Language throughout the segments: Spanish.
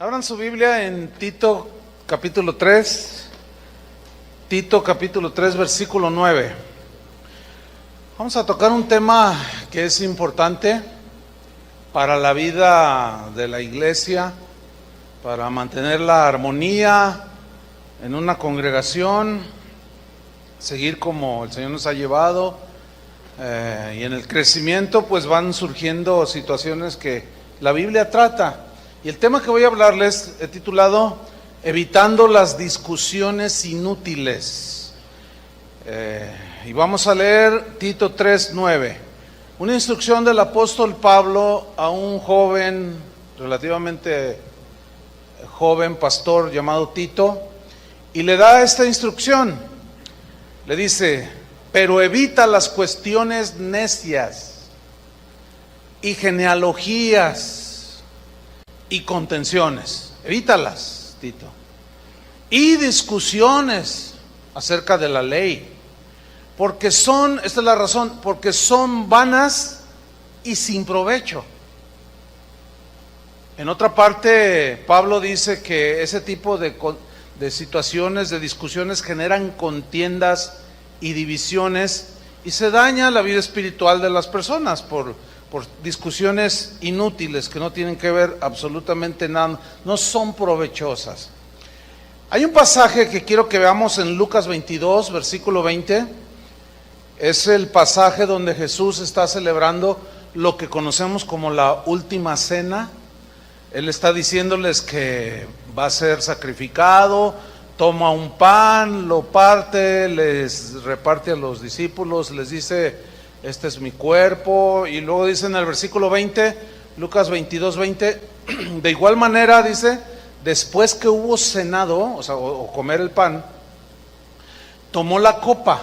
Abran su Biblia en Tito capítulo 3, versículo 9. Vamos a tocar un tema que es importante para la vida de la iglesia, para mantener la armonía en una congregación, seguir como el Señor nos ha llevado, y en el crecimiento pues van surgiendo situaciones que la Biblia trata. Y el tema que voy a hablarles he titulado Evitando las discusiones inútiles. Y vamos a leer Tito 3:9, una instrucción del apóstol Pablo a un joven, relativamente joven pastor llamado Tito, y le da esta instrucción. Le dice: pero evita las cuestiones necias y genealogías y contenciones, evítalas, Tito, y discusiones acerca de la ley, porque son, esta es la razón, porque son vanas y sin provecho. En otra parte, Pablo dice que ese tipo de situaciones, de discusiones, generan contiendas y divisiones, y se daña la vida espiritual de las personas por discusiones inútiles que no tienen que ver absolutamente nada, no son provechosas. Hay un pasaje que quiero que veamos en Lucas 22, versículo 20. Es el pasaje donde Jesús está celebrando lo que conocemos como la última cena. Él está diciéndoles que va a ser sacrificado, toma un pan, lo parte, les reparte a los discípulos, les dice: este es mi cuerpo. Y luego dice en el versículo 20, Lucas 22, 20, de igual manera dice, después que hubo cenado, o comer el pan, tomó la copa,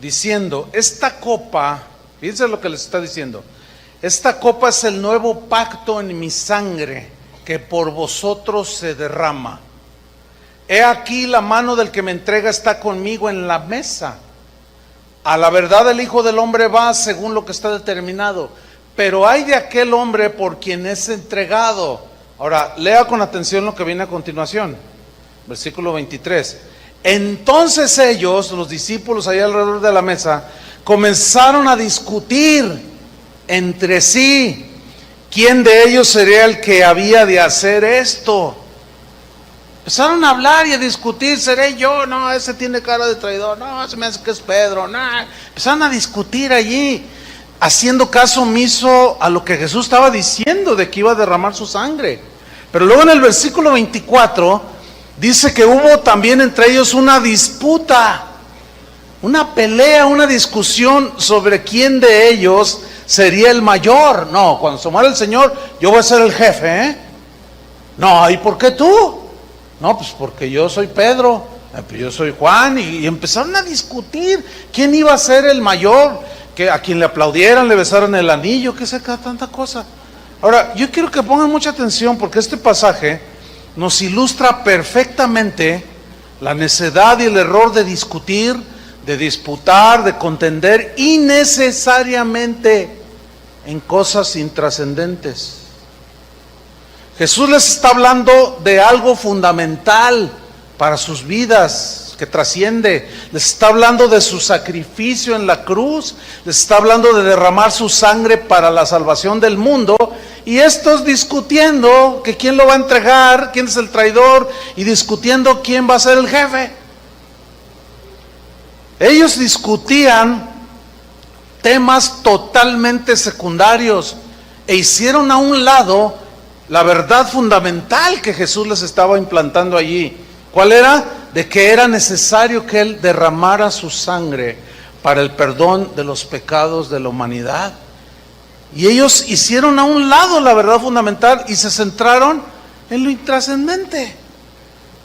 diciendo: esta copa, fíjense lo que les está diciendo, esta copa es el nuevo pacto en mi sangre, que por vosotros se derrama. He aquí la mano del que me entrega está conmigo en la mesa. A la verdad el Hijo del Hombre va según lo que está determinado, pero hay de aquel hombre por quien es entregado. Ahora, lea con atención lo que viene a continuación, versículo 23. Entonces ellos, los discípulos ahí alrededor de la mesa, comenzaron a discutir entre sí quién de ellos sería el que había de hacer esto. Empezaron a hablar y a discutir: ¿seré yo? No, ese tiene cara de traidor. No, se me hace que es Pedro. No. Empezaron a discutir allí, haciendo caso omiso a lo que Jesús estaba diciendo de que iba a derramar su sangre. Pero luego en el versículo 24 dice que hubo también entre ellos una disputa, una pelea, una discusión sobre quién de ellos sería el mayor. No, cuando se muera el Señor, yo voy a ser el jefe, No, ¿y por qué tú? No, pues porque yo soy Pedro, pues yo soy Juan, y empezaron a discutir quién iba a ser el mayor, que a quien le aplaudieran, le besaran el anillo, que sé, tanta cosa. Ahora, yo quiero que pongan mucha atención, porque este pasaje nos ilustra perfectamente la necedad y el error de discutir, de disputar, de contender innecesariamente en cosas intrascendentes. Jesús les está hablando de algo fundamental para sus vidas, que trasciende. Les está hablando de su sacrificio en la cruz, les está hablando de derramar su sangre para la salvación del mundo, y estos discutiendo que quién lo va a entregar, quién es el traidor, y discutiendo quién va a ser el jefe. Ellos discutían temas totalmente secundarios e hicieron a un lado la verdad fundamental que Jesús les estaba implantando allí. ¿Cuál era? De que era necesario que Él derramara su sangre para el perdón de los pecados de la humanidad. Y ellos hicieron a un lado la verdad fundamental y se centraron en lo intrascendente.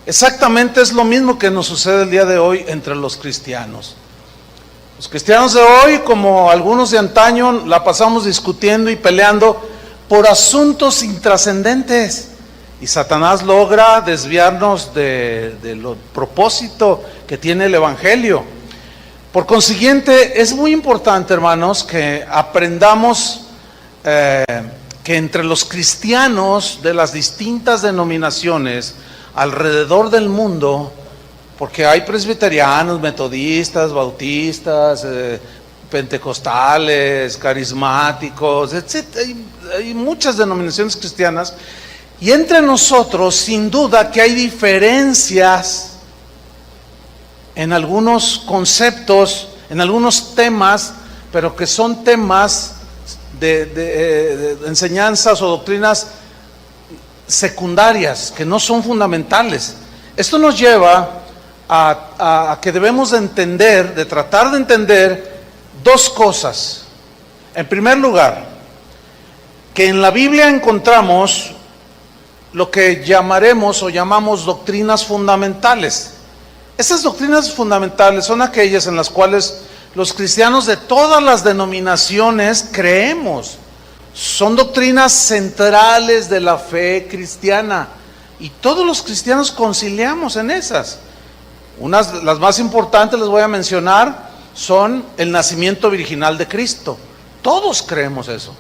Exactamente es lo mismo que nos sucede el día de hoy entre los cristianos. Los cristianos de hoy, como algunos de antaño, la pasamos discutiendo y peleando por asuntos intrascendentes, y Satanás logra desviarnos de lo propósito que tiene el Evangelio. Por consiguiente, es muy importante, hermanos, que aprendamos que entre los cristianos de las distintas denominaciones alrededor del mundo, porque hay presbiterianos, metodistas, bautistas, pentecostales, carismáticos, etc. Hay muchas denominaciones cristianas, y entre nosotros sin duda que hay diferencias en algunos conceptos, en algunos temas, pero que son temas de enseñanzas o doctrinas secundarias, que no son fundamentales. Esto nos lleva a que debemos de entender, de tratar de entender dos cosas. En primer lugar, que en la Biblia encontramos lo que llamaremos o llamamos doctrinas fundamentales. Estas doctrinas fundamentales son aquellas en las cuales los cristianos de todas las denominaciones creemos. Son doctrinas centrales de la fe cristiana y todos los cristianos conciliamos en esas. Las más importantes, les voy a mencionar, son el nacimiento virginal de Cristo. Todos creemos eso.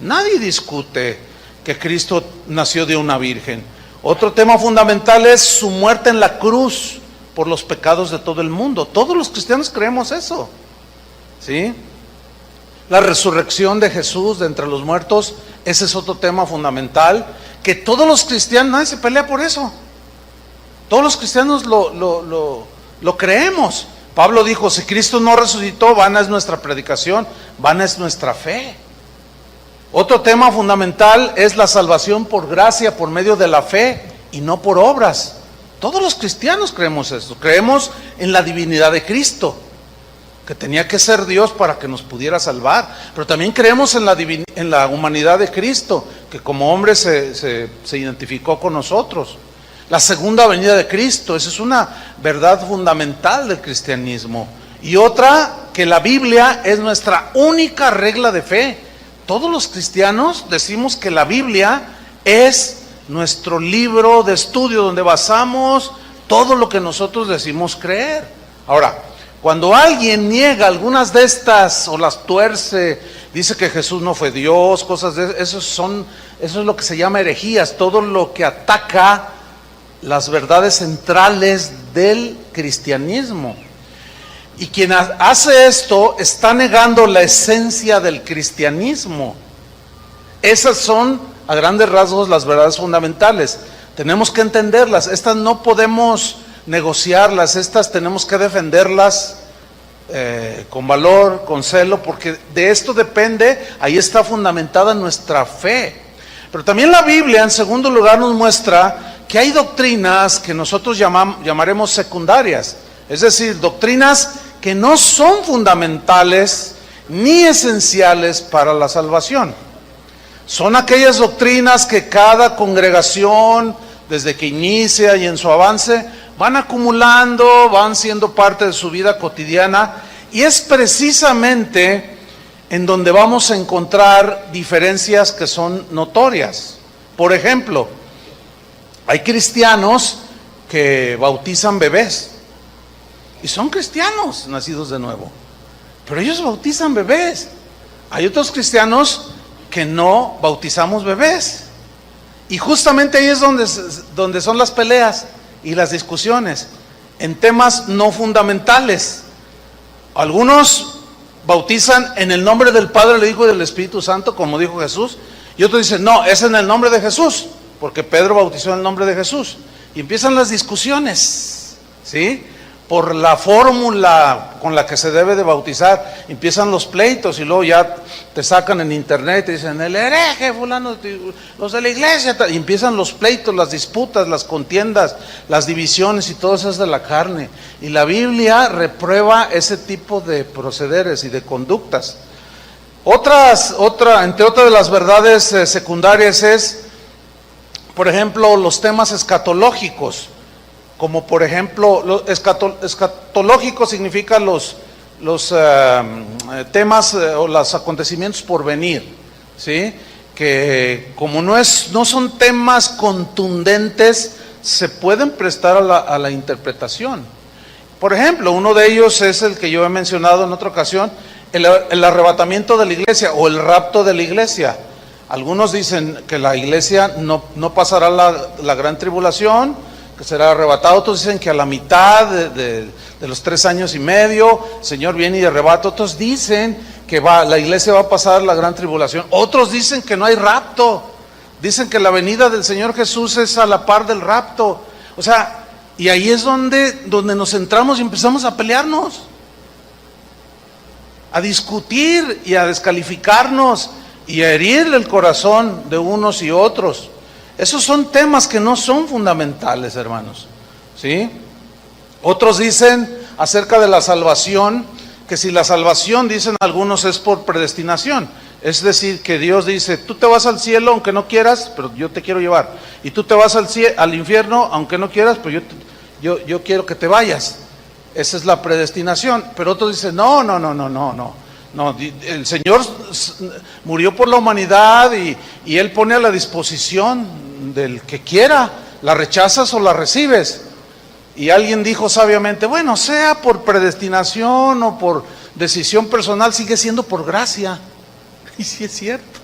Nadie discute que Cristo nació de una virgen. Otro tema fundamental es su muerte en la cruz por los pecados de todo el mundo. Todos los cristianos creemos eso, ¿sí? La resurrección de Jesús de entre los muertos, ese es otro tema fundamental, que todos los cristianos, nadie se pelea por eso. Todos los cristianos lo creemos. Pablo dijo, si Cristo no resucitó, vana es nuestra predicación, vana es nuestra fe. Otro tema fundamental es la salvación por gracia, por medio de la fe y no por obras. Todos los cristianos creemos esto. Creemos en la divinidad de Cristo, que tenía que ser Dios para que nos pudiera salvar. Pero también creemos en la humanidad de Cristo, que como hombre se identificó con nosotros. La segunda venida de Cristo, esa es una verdad fundamental del cristianismo. Y otra, que la Biblia es nuestra única regla de fe. Todos los cristianos decimos que la Biblia es nuestro libro de estudio donde basamos todo lo que nosotros decimos creer. Ahora, cuando alguien niega algunas de estas o las tuerce, dice que Jesús no fue Dios, cosas de eso es lo que se llama herejías, todo lo que ataca las verdades centrales del cristianismo. Y quien hace esto está negando la esencia del cristianismo. Esas son, a grandes rasgos, las verdades fundamentales. Tenemos que entenderlas. Estas no podemos negociarlas. Estas tenemos que defenderlas con valor, con celo, porque de esto depende, ahí está fundamentada nuestra fe. Pero también la Biblia, en segundo lugar, nos muestra que hay doctrinas que nosotros llamaremos secundarias. Es decir, doctrinas que no son fundamentales ni esenciales para la salvación. Son aquellas doctrinas que cada congregación, desde que inicia y en su avance, van acumulando, van siendo parte de su vida cotidiana, y es precisamente en donde vamos a encontrar diferencias que son notorias. Por ejemplo, hay cristianos que bautizan bebés, y son cristianos nacidos de nuevo, pero ellos bautizan bebés. Hay otros cristianos que no bautizamos bebés, y justamente ahí es donde son las peleas y las discusiones en temas no fundamentales. Algunos bautizan en el nombre del Padre, del Hijo y del Espíritu Santo, como dijo Jesús, y otros dicen, no, es en el nombre de Jesús, porque Pedro bautizó en el nombre de Jesús. Y empiezan las discusiones, ¿sí?, por la fórmula con la que se debe de bautizar. Empiezan los pleitos y luego ya te sacan en internet y dicen, el hereje fulano, los de la iglesia, y empiezan los pleitos, las disputas, las contiendas, las divisiones, y todo eso es de la carne. Y la Biblia reprueba ese tipo de procederes y de conductas. Entre otras de las verdades secundarias es, por ejemplo, los temas escatológicos. Como por ejemplo, escatológico significa los temas o los acontecimientos por venir, ¿sí? Que como no son temas contundentes, se pueden prestar a la interpretación. Por ejemplo, uno de ellos es el que yo he mencionado en otra ocasión, el arrebatamiento de la iglesia o el rapto de la iglesia. Algunos dicen que la iglesia no pasará la gran tribulación, que será arrebatado. Otros dicen que a la mitad de los 3 años y medio, el Señor viene y arrebata. Otros dicen que la iglesia va a pasar la gran tribulación. Otros dicen que no hay rapto. Dicen que la venida del Señor Jesús es a la par del rapto. O sea, y ahí es donde nos centramos y empezamos a pelearnos, a discutir y a descalificarnos y a herir el corazón de unos y otros. Esos son temas que no son fundamentales, hermanos, ¿sí? Otros dicen acerca de la salvación, que si la salvación, dicen algunos, es por predestinación. Es decir, que Dios dice, tú te vas al cielo aunque no quieras, pero yo te quiero llevar. Y tú te vas al infierno aunque no quieras, pero yo quiero que te vayas. Esa es la predestinación. Pero otros dicen, no, el Señor murió por la humanidad y Él pone a la disposición del que quiera, la rechazas o la recibes. Y alguien dijo sabiamente, bueno, sea por predestinación o por decisión personal, sigue siendo por gracia. Y sí es cierto.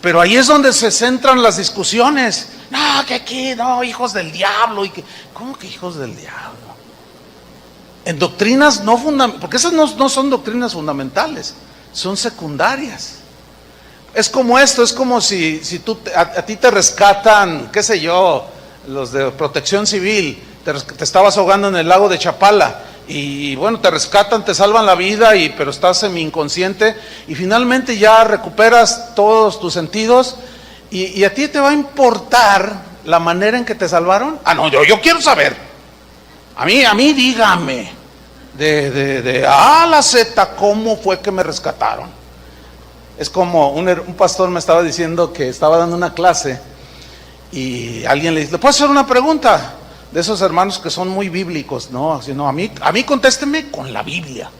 Pero ahí es donde se centran las discusiones. No, que aquí, no, hijos del diablo. ¿Cómo que hijos del diablo? En doctrinas no fundamentales, porque esas no son doctrinas fundamentales, son secundarias. Es como esto, es como si a ti te rescatan, qué sé yo, los de protección civil, te estabas ahogando en el lago de Chapala, y bueno, te rescatan, te salvan la vida, pero estás semi-inconsciente, y finalmente ya recuperas todos tus sentidos, y a ti te va a importar la manera en que te salvaron. Ah, no, yo quiero saber. A mí dígame, de A a la Z, ¿cómo fue que me rescataron? Es como un pastor me estaba diciendo que estaba dando una clase y alguien le dice, ¿le puedo hacer una pregunta? De esos hermanos que son muy bíblicos, ¿no? Así, no, a mí contésteme con la Biblia.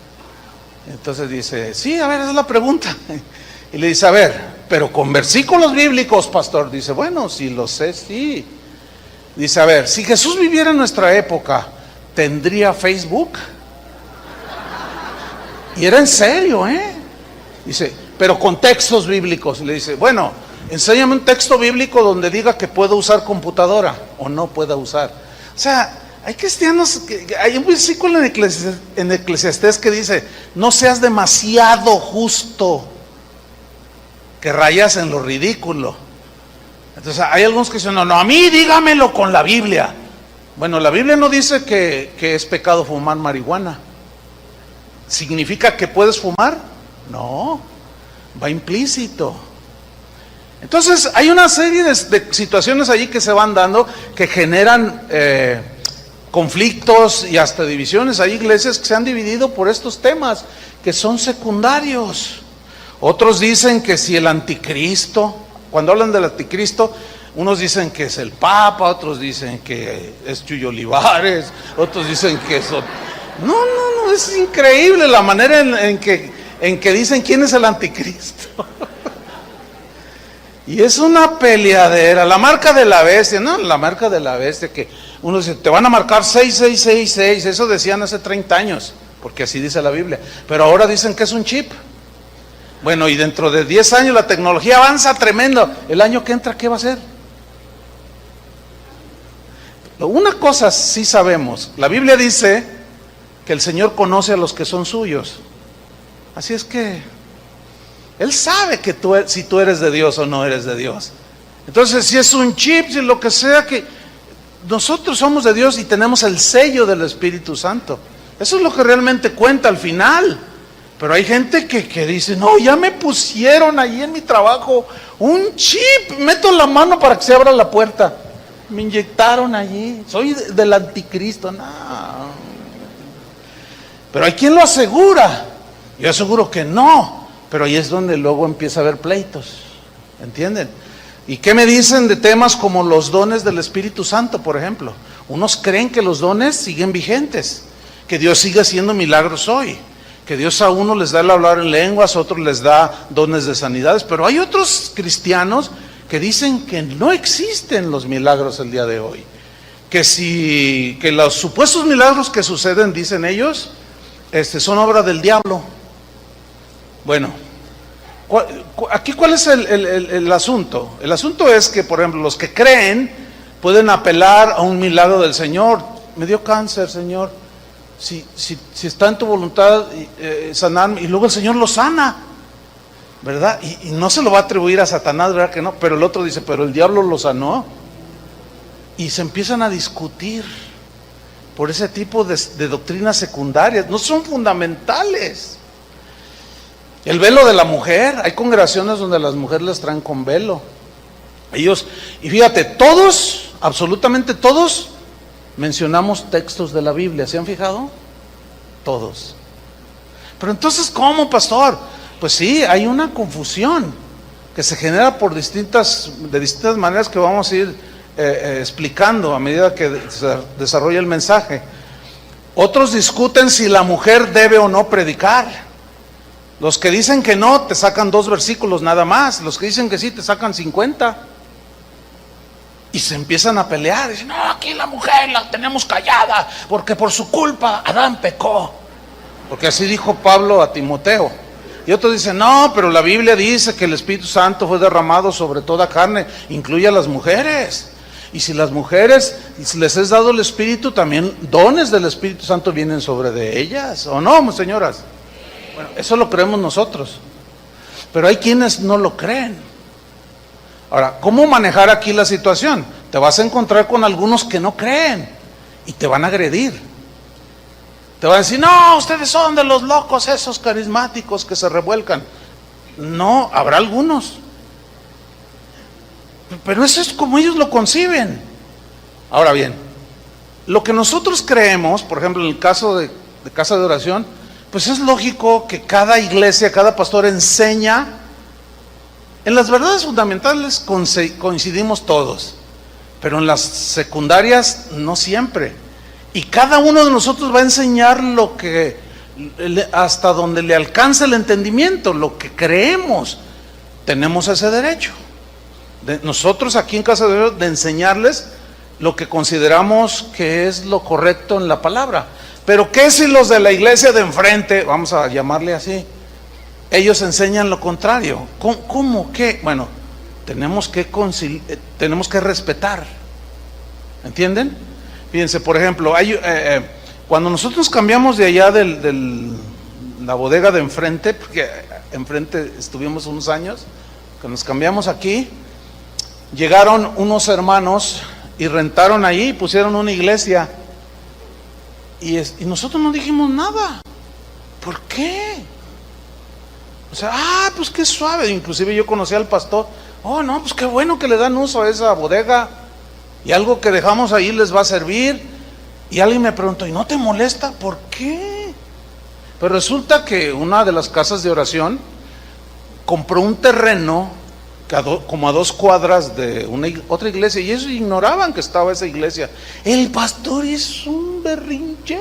Entonces dice, sí, a ver, esa es la pregunta. Y le dice, a ver, pero con versículos bíblicos, pastor. Dice, bueno, si lo sé, sí. Dice, a ver, si Jesús viviera en nuestra época, ¿tendría Facebook? Y era en serio, Dice, pero con textos bíblicos. Le dice, bueno, enséñame un texto bíblico donde diga que puedo usar computadora o no pueda usar. O sea, hay cristianos, hay un versículo en Eclesiastés que dice, no seas demasiado justo, que rayas en lo ridículo. Entonces hay algunos que dicen, no, a mí dígamelo con la Biblia. Bueno, la Biblia no dice que es pecado fumar marihuana. ¿Significa que puedes fumar? No, va implícito. Entonces hay una serie de situaciones allí que se van dando que generan conflictos y hasta divisiones. Hay iglesias que se han dividido por estos temas que son secundarios. Otros dicen que si el anticristo, cuando hablan del anticristo, unos dicen que es el Papa, otros dicen que es Chuyo Olivares, otros dicen que es... No, es increíble la manera en que dicen quién es el anticristo. Y es una peleadera, la marca de la bestia, ¿no? La marca de la bestia, que uno dice, te van a marcar 6666, eso decían hace 30 años, porque así dice la Biblia, pero ahora dicen que es un chip. Bueno, y dentro de 10 años la tecnología avanza tremendo, el año que entra, ¿qué va a ser? Una cosa sí sabemos, la Biblia dice que el Señor conoce a los que son suyos, así es que Él sabe que si tú eres de Dios o no eres de Dios. Entonces, si es un chip, si lo que sea, que nosotros somos de Dios y tenemos el sello del Espíritu Santo. Eso es lo que realmente cuenta al final. Pero hay gente que dice, no, ya me pusieron ahí en mi trabajo un chip, meto la mano para que se abra la puerta. Me inyectaron allí, soy del anticristo. No. Pero hay quien lo asegura. Yo aseguro que no. Pero ahí es donde luego empieza a haber pleitos, ¿entienden? ¿Y qué me dicen de temas como los dones del Espíritu Santo, por ejemplo? Unos creen que los dones siguen vigentes, que Dios sigue haciendo milagros hoy, que Dios a uno les da el hablar en lenguas, a otros les da dones de sanidades, pero hay otros cristianos que dicen que no existen los milagros el día de hoy, que los supuestos milagros que suceden, dicen ellos, son obra del diablo. Bueno, Aquí, ¿cuál es el asunto? El asunto es que, por ejemplo, los que creen pueden apelar a un milagro del Señor. Me dio cáncer, Señor. Si está en tu voluntad sanarme, y luego el Señor lo sana, ¿verdad? Y no se lo va a atribuir a Satanás, ¿verdad que no? Pero el otro dice, pero el diablo lo sanó. Y se empiezan a discutir por ese tipo de doctrinas secundarias. No son fundamentales. El velo de la mujer, hay congregaciones donde las mujeres las traen con velo. Ellos, y fíjate, todos, absolutamente todos, mencionamos textos de la Biblia. ¿Se han fijado? Todos. Pero entonces, ¿cómo, pastor? Pues sí, hay una confusión que se genera de distintas maneras que vamos a ir explicando a medida que se desarrolla el mensaje. Otros discuten si la mujer debe o no predicar. Los que dicen que no, te sacan 2 versículos nada más. Los que dicen que sí, te sacan 50. Y se empiezan a pelear. Dicen, no, aquí la mujer la tenemos callada, porque por su culpa Adán pecó. Porque así dijo Pablo a Timoteo. Y otros dicen, no, pero la Biblia dice que el Espíritu Santo fue derramado sobre toda carne, incluye a las mujeres. Y si las mujeres les es dado el Espíritu, también dones del Espíritu Santo vienen sobre de ellas. ¿O no, señoras? Bueno, eso lo creemos nosotros, pero hay quienes no lo creen. Ahora, ¿cómo manejar aquí la situación? Te vas a encontrar con algunos que no creen y te van a agredir. Te van a decir, no, ustedes son de los locos esos carismáticos que se revuelcan. No, habrá algunos, pero eso es como ellos lo conciben. Ahora bien, lo que nosotros creemos, por ejemplo en el caso de casa de oración, pues es lógico que cada iglesia, cada pastor enseña. En las verdades fundamentales coincidimos todos, pero en las secundarias no siempre. Y cada uno de nosotros va a enseñar lo que, hasta donde le alcance el entendimiento, lo que creemos. Tenemos ese derecho. Nosotros aquí en Casa de Dios, de enseñarles lo que consideramos que es lo correcto en la palabra. Pero ¿qué si los de la iglesia de enfrente, vamos a llamarle así, ellos enseñan lo contrario? ¿Cómo qué? Bueno, tenemos que respetar. ¿Entienden? Fíjense, por ejemplo, cuando nosotros cambiamos de allá la bodega de enfrente, porque enfrente estuvimos unos años, que nos cambiamos aquí, llegaron unos hermanos y rentaron ahí y pusieron una iglesia. Y nosotros no dijimos nada. ¿Por qué? O sea, pues qué suave. Inclusive yo conocí al pastor. Oh, no, pues qué bueno que le dan uso a esa bodega. Y algo que dejamos ahí les va a servir. Y alguien me preguntó, ¿y no te molesta? ¿Por qué? Pero resulta que una de las casas de oración compró un terreno como a 2 cuadras de otra iglesia, y ellos ignoraban que estaba esa iglesia. El pastor hizo un berrinche.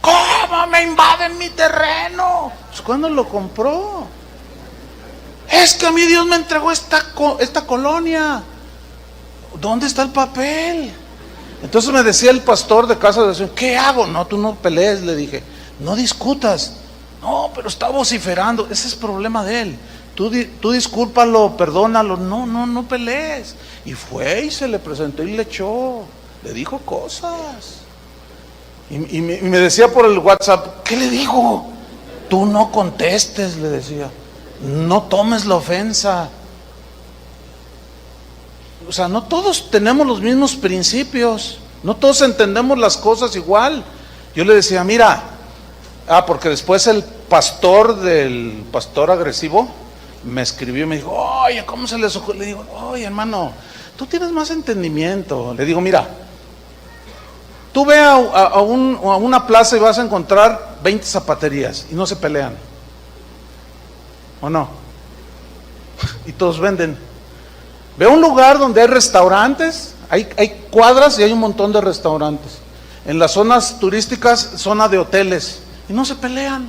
¿Cómo me invaden mi terreno? Pues ¿cuándo lo compró? Es que a mí Dios me entregó esta colonia. ¿Dónde está el papel? Entonces me decía el pastor de casa de oración, ¿qué hago? No, tú no pelees, le dije, no discutas. No, pero está vociferando. Ese es problema de él. Tú discúlpalo, perdónalo. No pelees. Y fue y se le presentó y le echó, le dijo cosas. Y me decía por el WhatsApp, ¿qué le digo? Tú no contestes, le decía. No tomes la ofensa. O sea, no todos tenemos los mismos principios. No todos entendemos las cosas igual. Yo le decía, mira, porque después el pastor del pastor agresivo me escribió y me dijo, oye, ¿cómo se les ocurre? Le digo, oye, hermano, tú tienes más entendimiento. Le digo, mira, tú ve a una plaza y vas a encontrar 20 zapaterías y no se pelean, ¿o no? Y todos venden. Ve a un lugar donde hay restaurantes, hay cuadras y hay un montón de restaurantes. En las zonas turísticas, zona de hoteles, y no se pelean.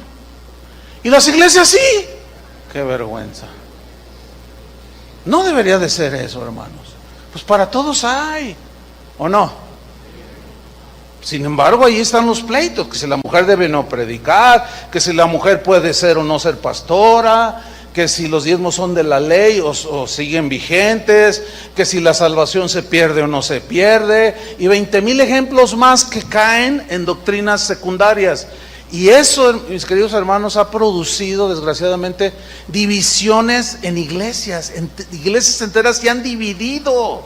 Y las iglesias sí. Qué vergüenza. No debería de ser eso, hermanos. Pues para todos hay, ¿o no? Sin embargo, ahí están los pleitos, que si la mujer debe no predicar, que si la mujer puede ser o no ser pastora, que si los diezmos son de la ley o siguen vigentes, que si la salvación se pierde o no se pierde, y 20,000 ejemplos más que caen en doctrinas secundarias. Y eso, mis queridos hermanos, ha producido desgraciadamente divisiones en iglesias enteras se han dividido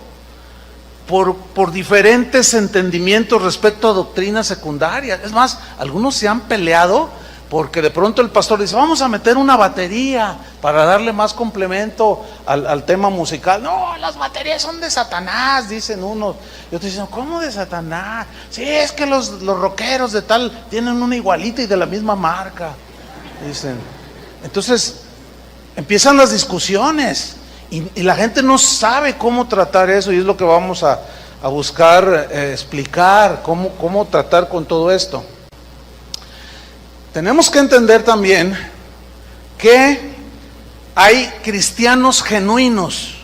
por diferentes entendimientos respecto a doctrinas secundarias. Es más, algunos se han peleado porque de pronto el pastor dice, vamos a meter una batería para darle más complemento al tema musical. No, las baterías son de Satanás, dicen unos. Y otros dicen, ¿cómo de Satanás? Sí, es que los rockeros de tal tienen una igualita y de la misma marca, dicen. Entonces empiezan las discusiones y la gente no sabe cómo tratar eso, y es lo que vamos a buscar explicar, cómo tratar con todo esto. Tenemos que entender también que hay cristianos genuinos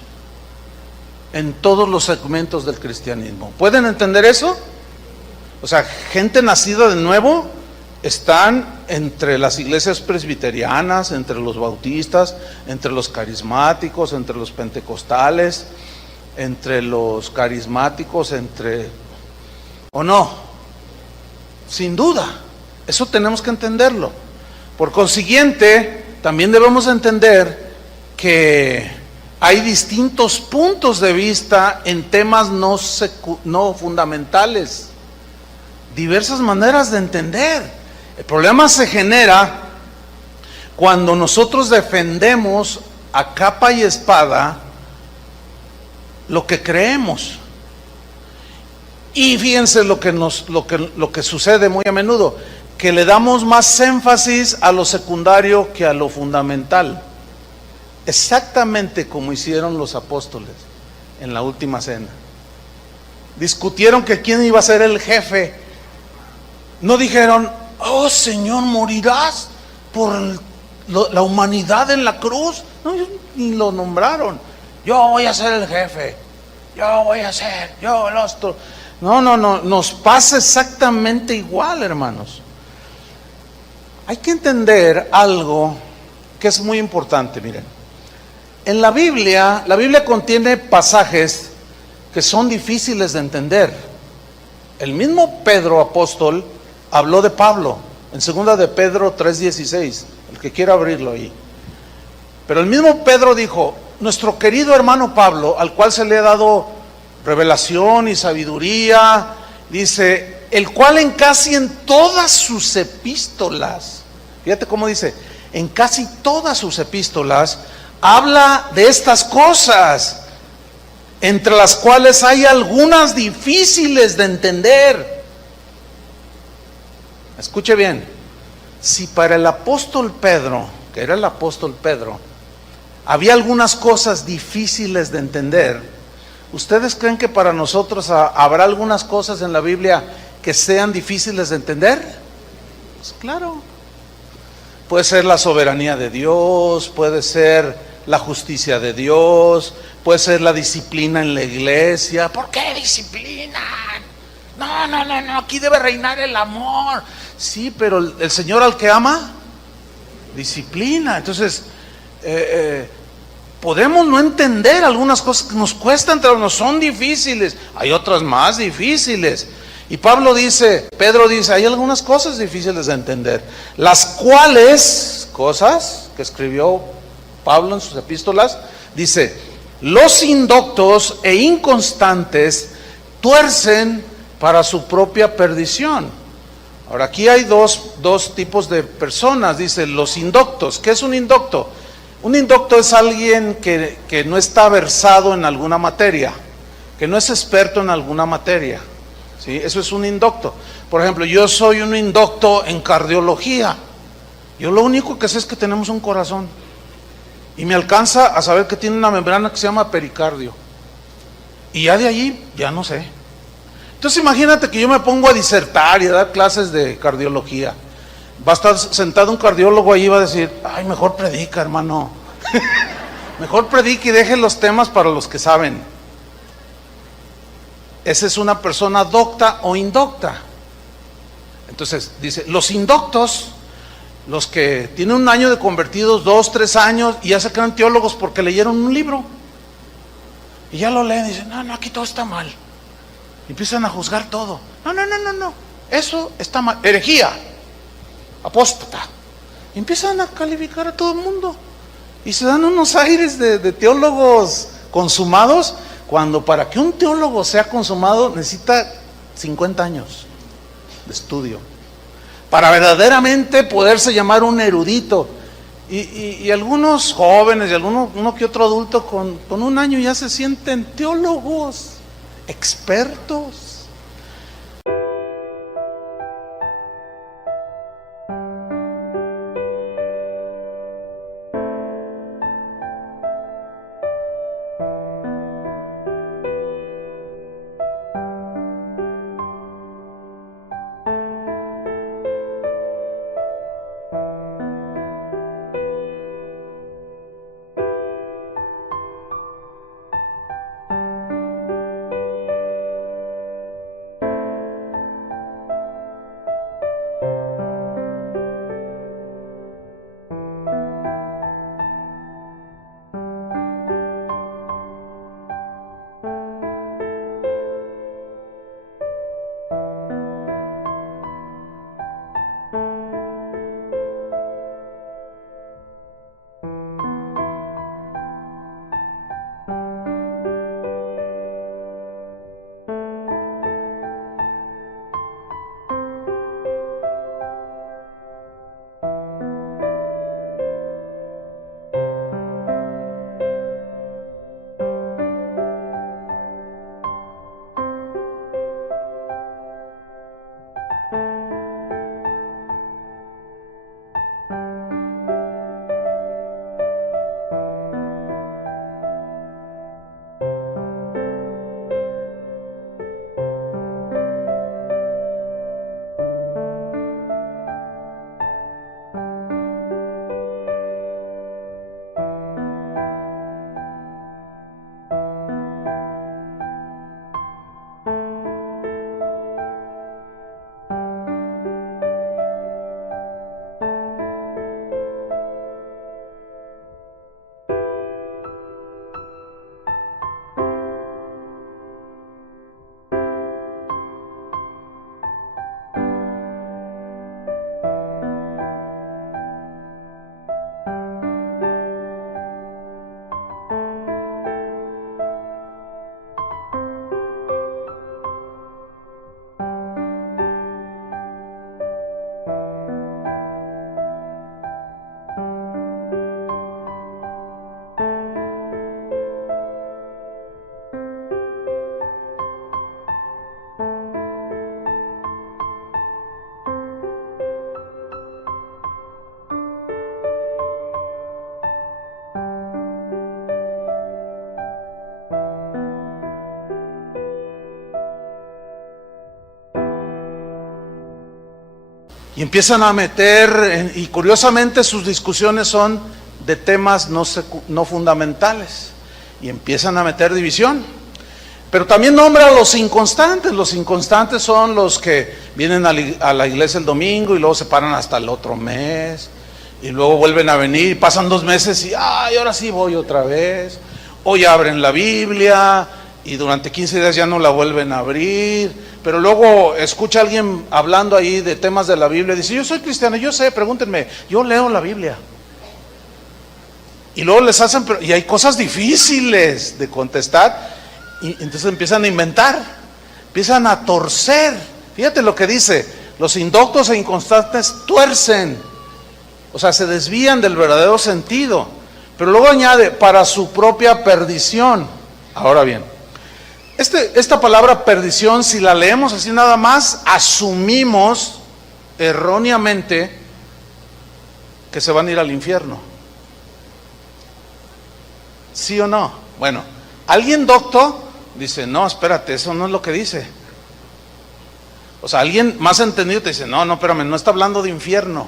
en todos los segmentos del cristianismo. ¿Pueden entender eso? O sea, gente nacida de nuevo están entre las iglesias presbiterianas, entre los bautistas, entre los carismáticos, entre los pentecostales, entre los carismáticos, ¿o no? Sin duda. Eso tenemos que entenderlo. Por consiguiente, también debemos entender que hay distintos puntos de vista en temas no fundamentales, diversas maneras de entender. El problema se genera cuando nosotros defendemos a capa y espada lo que creemos. Y fíjense lo que sucede muy a menudo, que le damos más énfasis a lo secundario que a lo fundamental. Exactamente como hicieron los apóstoles en la última cena. Discutieron que quién iba a ser el jefe. No dijeron, oh Señor, morirás por la humanidad en la cruz. No, ni lo nombraron. Yo voy a ser el jefe. No, nos pasa exactamente igual, hermanos. Hay que entender algo que es muy importante, miren. En la Biblia contiene pasajes que son difíciles de entender. El mismo Pedro apóstol habló de Pablo, en 2 de Pedro 3:16, el que quiera abrirlo ahí. Pero el mismo Pedro dijo, nuestro querido hermano Pablo, al cual se le ha dado revelación y sabiduría, dice, el cual en casi en todas sus epístolas, fíjate cómo dice, en casi todas sus epístolas, habla de estas cosas, entre las cuales hay algunas difíciles de entender. Escuche bien, si para el apóstol Pedro, que era el apóstol Pedro, había algunas cosas difíciles de entender, ¿ustedes creen que para nosotros habrá algunas cosas en la Biblia que sean difíciles de entender? Pues claro. Puede ser la soberanía de Dios, puede ser la justicia de Dios, puede ser la disciplina en la iglesia. ¿Por qué disciplina? No, aquí debe reinar el amor. Sí, pero el Señor al que ama, disciplina. Entonces, podemos no entender algunas cosas que nos cuestan, no son difíciles, hay otras más difíciles. Y Pedro dice, hay algunas cosas difíciles de entender, las cuales, cosas que escribió Pablo en sus epístolas, dice, los indoctos e inconstantes tuercen para su propia perdición. Ahora aquí hay dos tipos de personas, dice, los indoctos. ¿Qué es un indocto? Un indocto es alguien que no está versado en alguna materia, que no es experto en alguna materia, ¿sí? Eso es un indocto. Por ejemplo, yo soy un indocto en cardiología. Yo lo único que sé es que tenemos un corazón y me alcanza a saber que tiene una membrana que se llama pericardio, y ya de allí ya no sé. Entonces imagínate que yo me pongo a disertar y a dar clases de cardiología. Va a estar sentado un cardiólogo ahí y va a decir, ay, mejor predica, hermano. Mejor predica y deje los temas para los que saben. Esa es una persona docta o indocta. Entonces dice, los indoctos los que tienen un año de convertidos, 2, 3 años, y ya se quedan teólogos porque leyeron un libro. Y ya lo leen y dicen, no, aquí todo está mal. Y empiezan a juzgar todo. No, eso está mal. Herejía, apóstata. Y empiezan a calificar a todo el mundo. Y se dan unos aires de teólogos consumados, cuando para que un teólogo sea consumado necesita 50 años de estudio para verdaderamente poderse llamar un erudito. Y algunos jóvenes y uno que otro adulto con un año ya se sienten teólogos, expertos. Y empiezan a meter, y curiosamente sus discusiones son de temas no fundamentales, y empiezan a meter división. Pero también nombra a los inconstantes. Los inconstantes son los que vienen a la iglesia el domingo y luego se paran hasta el otro mes, y luego vuelven a venir, y pasan 2 meses y ahora sí voy otra vez. Hoy abren la Biblia y durante 15 días ya no la vuelven a abrir, pero luego escucha a alguien hablando ahí de temas de la Biblia y dice, yo soy cristiano, yo sé, pregúntenme, yo leo la Biblia. Y luego les hacen, y hay cosas difíciles de contestar, y entonces empiezan a inventar, empiezan a torcer. Fíjate lo que dice, los indoctos e inconstantes tuercen, o sea, se desvían del verdadero sentido, pero luego añade, para su propia perdición. Ahora bien, esta palabra perdición, si la leemos así nada más, asumimos erróneamente que se van a ir al infierno. ¿Sí o no? Bueno, alguien docto dice, no, espérate, eso no es lo que dice. O sea, alguien más entendido te dice, no, espérame, no está hablando de infierno.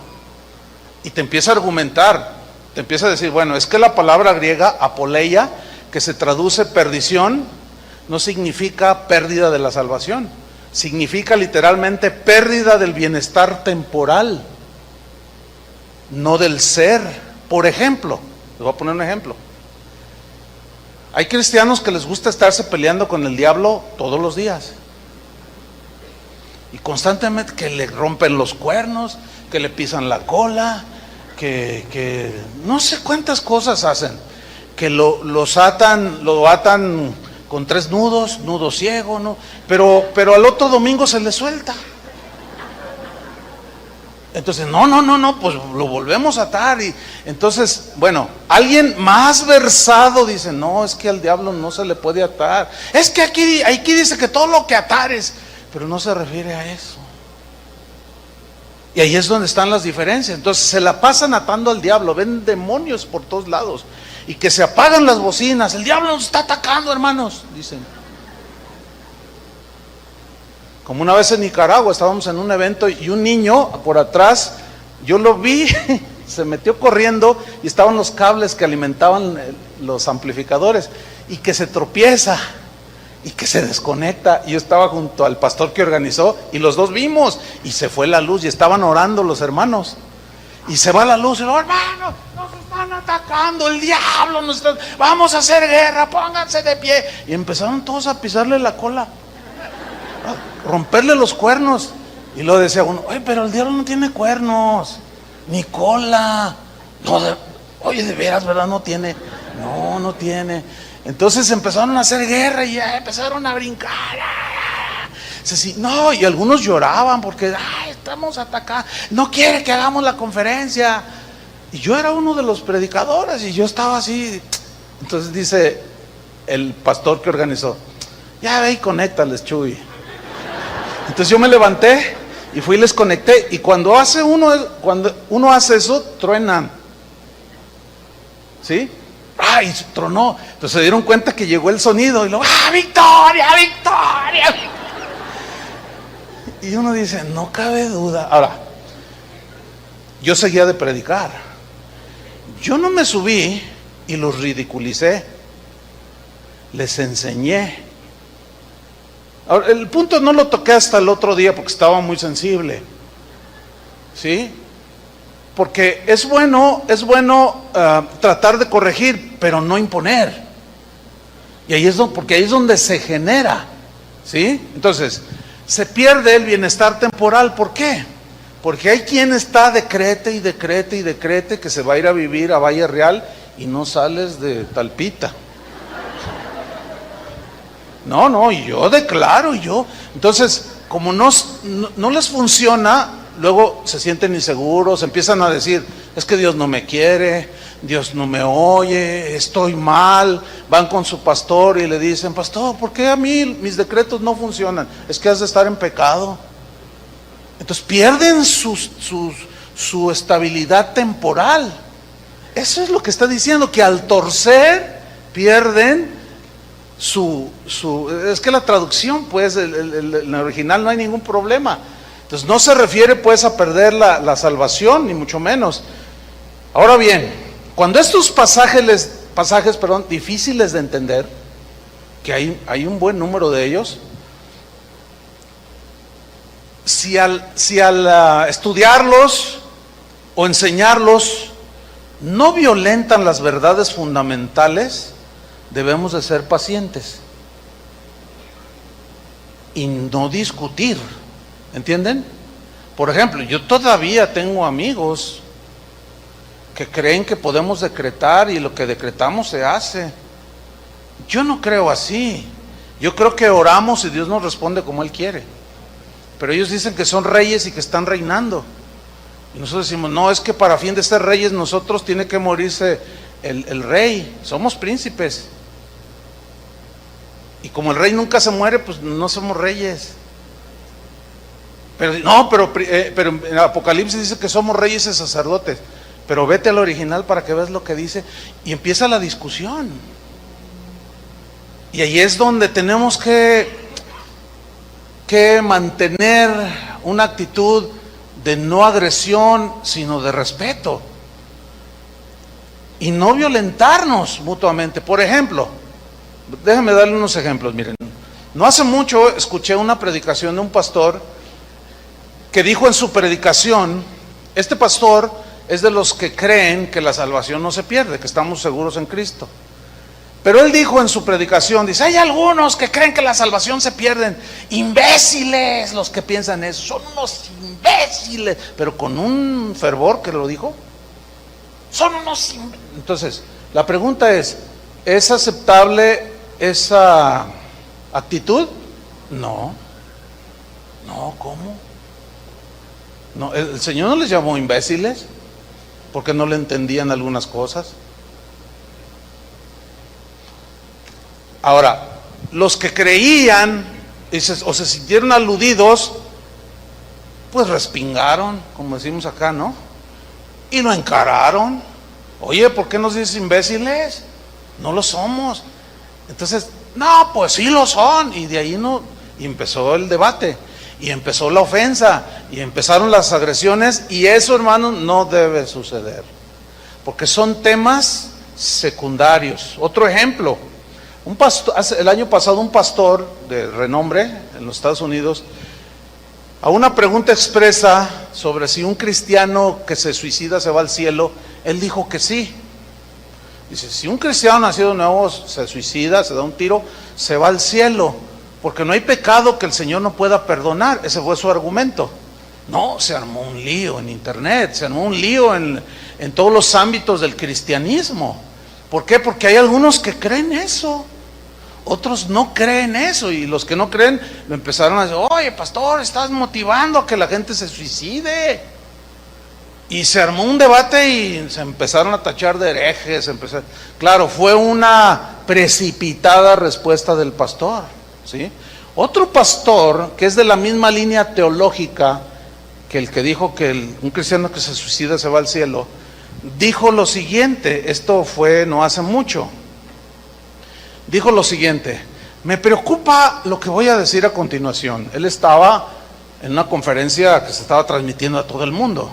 Y te empieza a argumentar, te empieza a decir, bueno, es que la palabra griega, apoleia, que se traduce perdición, no significa pérdida de la salvación, significa literalmente pérdida del bienestar temporal. no del ser. Por ejemplo, les voy a poner un ejemplo. Hay cristianos que les gusta estarse peleando con el diablo todos los días. Y constantemente que le rompen los cuernos, que le pisan la cola, que no sé cuántas cosas hacen. Que lo atan con 3 nudos, nudo ciego, ¿no? Pero al otro domingo se le suelta. Entonces, no, pues lo volvemos a atar. Y entonces, bueno, alguien más versado dice, no, es que al diablo no se le puede atar. Es que aquí dice que todo lo que atares, pero no se refiere a eso. Y ahí es donde están las diferencias. Entonces se la pasan atando al diablo, ven demonios por todos lados. Y que se apagan las bocinas, el diablo nos está atacando, hermanos, dicen. Como una vez en Nicaragua, estábamos en un evento y un niño por atrás, yo lo vi, se metió corriendo y estaban los cables que alimentaban los amplificadores y que se tropieza y que se desconecta. Y yo estaba junto al pastor que organizó y los dos vimos y se fue la luz y estaban orando los hermanos. Y se va la luz y los hermanos, nos están atacando, el diablo nos está, vamos a hacer guerra, pónganse de pie. Y empezaron todos a pisarle la cola, romperle los cuernos. Y luego decía uno, oye, pero el diablo no tiene cuernos, ni cola. No, oye, de veras, ¿verdad? No tiene. No tiene. Entonces empezaron a hacer guerra y ya empezaron a brincar. No, y algunos lloraban porque, estamos atacados, no quiere que hagamos la conferencia. Y yo era uno de los predicadores y yo estaba así. Entonces dice el pastor que organizó, ya ve y conéctales, Chuy. Entonces yo me levanté y fui y les conecté. Y cuando uno hace eso, truenan. ¿Sí? Y tronó. Entonces se dieron cuenta que llegó el sonido y luego, ¡victoria, victoria! Y uno dice, no cabe duda. Ahora, yo seguía de predicar. Yo no me subí y los ridiculicé. Les enseñé. Ahora, el punto no lo toqué hasta el otro día porque estaba muy sensible. ¿Sí? Porque es bueno tratar de corregir, pero no imponer. Y ahí porque ahí es donde se genera. ¿Sí? Entonces, se pierde el bienestar temporal. ¿Por qué? Porque hay quien está decrete y decrete y decrete que se va a ir a vivir a Valle Real y no sales de Talpita. No, y yo declaro, entonces, como no les funciona, luego se sienten inseguros, empiezan a decir, es que Dios no me quiere, Dios no me oye, estoy mal. Van con su pastor y le dicen, pastor, ¿por qué a mí mis decretos no funcionan? Es que has de estar en pecado. Entonces pierden su estabilidad temporal. Eso es lo que está diciendo, que al torcer pierden es que la traducción, pues, el original no hay ningún problema. Entonces no se refiere pues a perder la salvación, ni mucho menos. Ahora bien, cuando estos pasajes difíciles de entender, que hay un buen número de ellos, si al estudiarlos o enseñarlos no violentan las verdades fundamentales, debemos de ser pacientes y no discutir. ¿Entienden? Por ejemplo, yo todavía tengo amigos que creen que podemos decretar y lo que decretamos se hace. Yo no creo así. Yo creo que oramos y Dios nos responde como Él quiere. Pero ellos dicen que son reyes y que están reinando. Y nosotros decimos, no, es que para fin de ser reyes nosotros tiene que morirse el rey. Somos príncipes. Y como el rey nunca se muere, pues no somos reyes. Pero en Apocalipsis dice que somos reyes y sacerdotes. Pero vete al original para que veas lo que dice. Y empieza la discusión. Y ahí es donde tenemos que mantener una actitud de no agresión, sino de respeto. Y no violentarnos mutuamente. Por ejemplo, déjenme darle unos ejemplos. Miren, no hace mucho escuché una predicación de un pastor que dijo en su predicación, este pastor es de los que creen que la salvación no se pierde, que estamos seguros en Cristo. Pero él dijo en su predicación, dice, hay algunos que creen que la salvación se pierden. Imbéciles los que piensan eso, son unos imbéciles. Pero con un fervor que lo dijo, son unos imbéciles. Entonces, la pregunta ¿es aceptable esa actitud? No, ¿cómo? No, el Señor no les llamó imbéciles porque no le entendían algunas cosas. Ahora, los que creían o se sintieron aludidos, pues respingaron, como decimos acá, ¿no? Y lo encararon. Oye, ¿por qué nos dices imbéciles? No lo somos. Entonces, no, pues sí lo son. Y de ahí y empezó el debate, y empezó la ofensa, y empezaron las agresiones, y eso, hermano, no debe suceder, porque son temas secundarios. Otro ejemplo, el año pasado un pastor de renombre en los Estados Unidos, a una pregunta expresa sobre si un cristiano que se suicida se va al cielo, él dijo que sí. Dice, si un cristiano nacido de nuevo se suicida, se da un tiro, se va al cielo, porque no hay pecado que el Señor no pueda perdonar. Ese fue su argumento. No, se armó un lío en internet, se armó un lío en todos los ámbitos del cristianismo. ¿Por qué? Porque hay algunos que creen eso, otros no creen eso, y los que no creen lo empezaron a decir, oye pastor, estás motivando a que la gente se suicide. Y se armó un debate y se empezaron a tachar de herejes. Claro, fue una precipitada respuesta del pastor, ¿sí? Otro pastor que es de la misma línea teológica que el que dijo que un cristiano que se suicida se va al cielo, dijo lo siguiente, esto fue no hace mucho, dijo lo siguiente: me preocupa lo que voy a decir a continuación. Él estaba en una conferencia que se estaba transmitiendo a todo el mundo.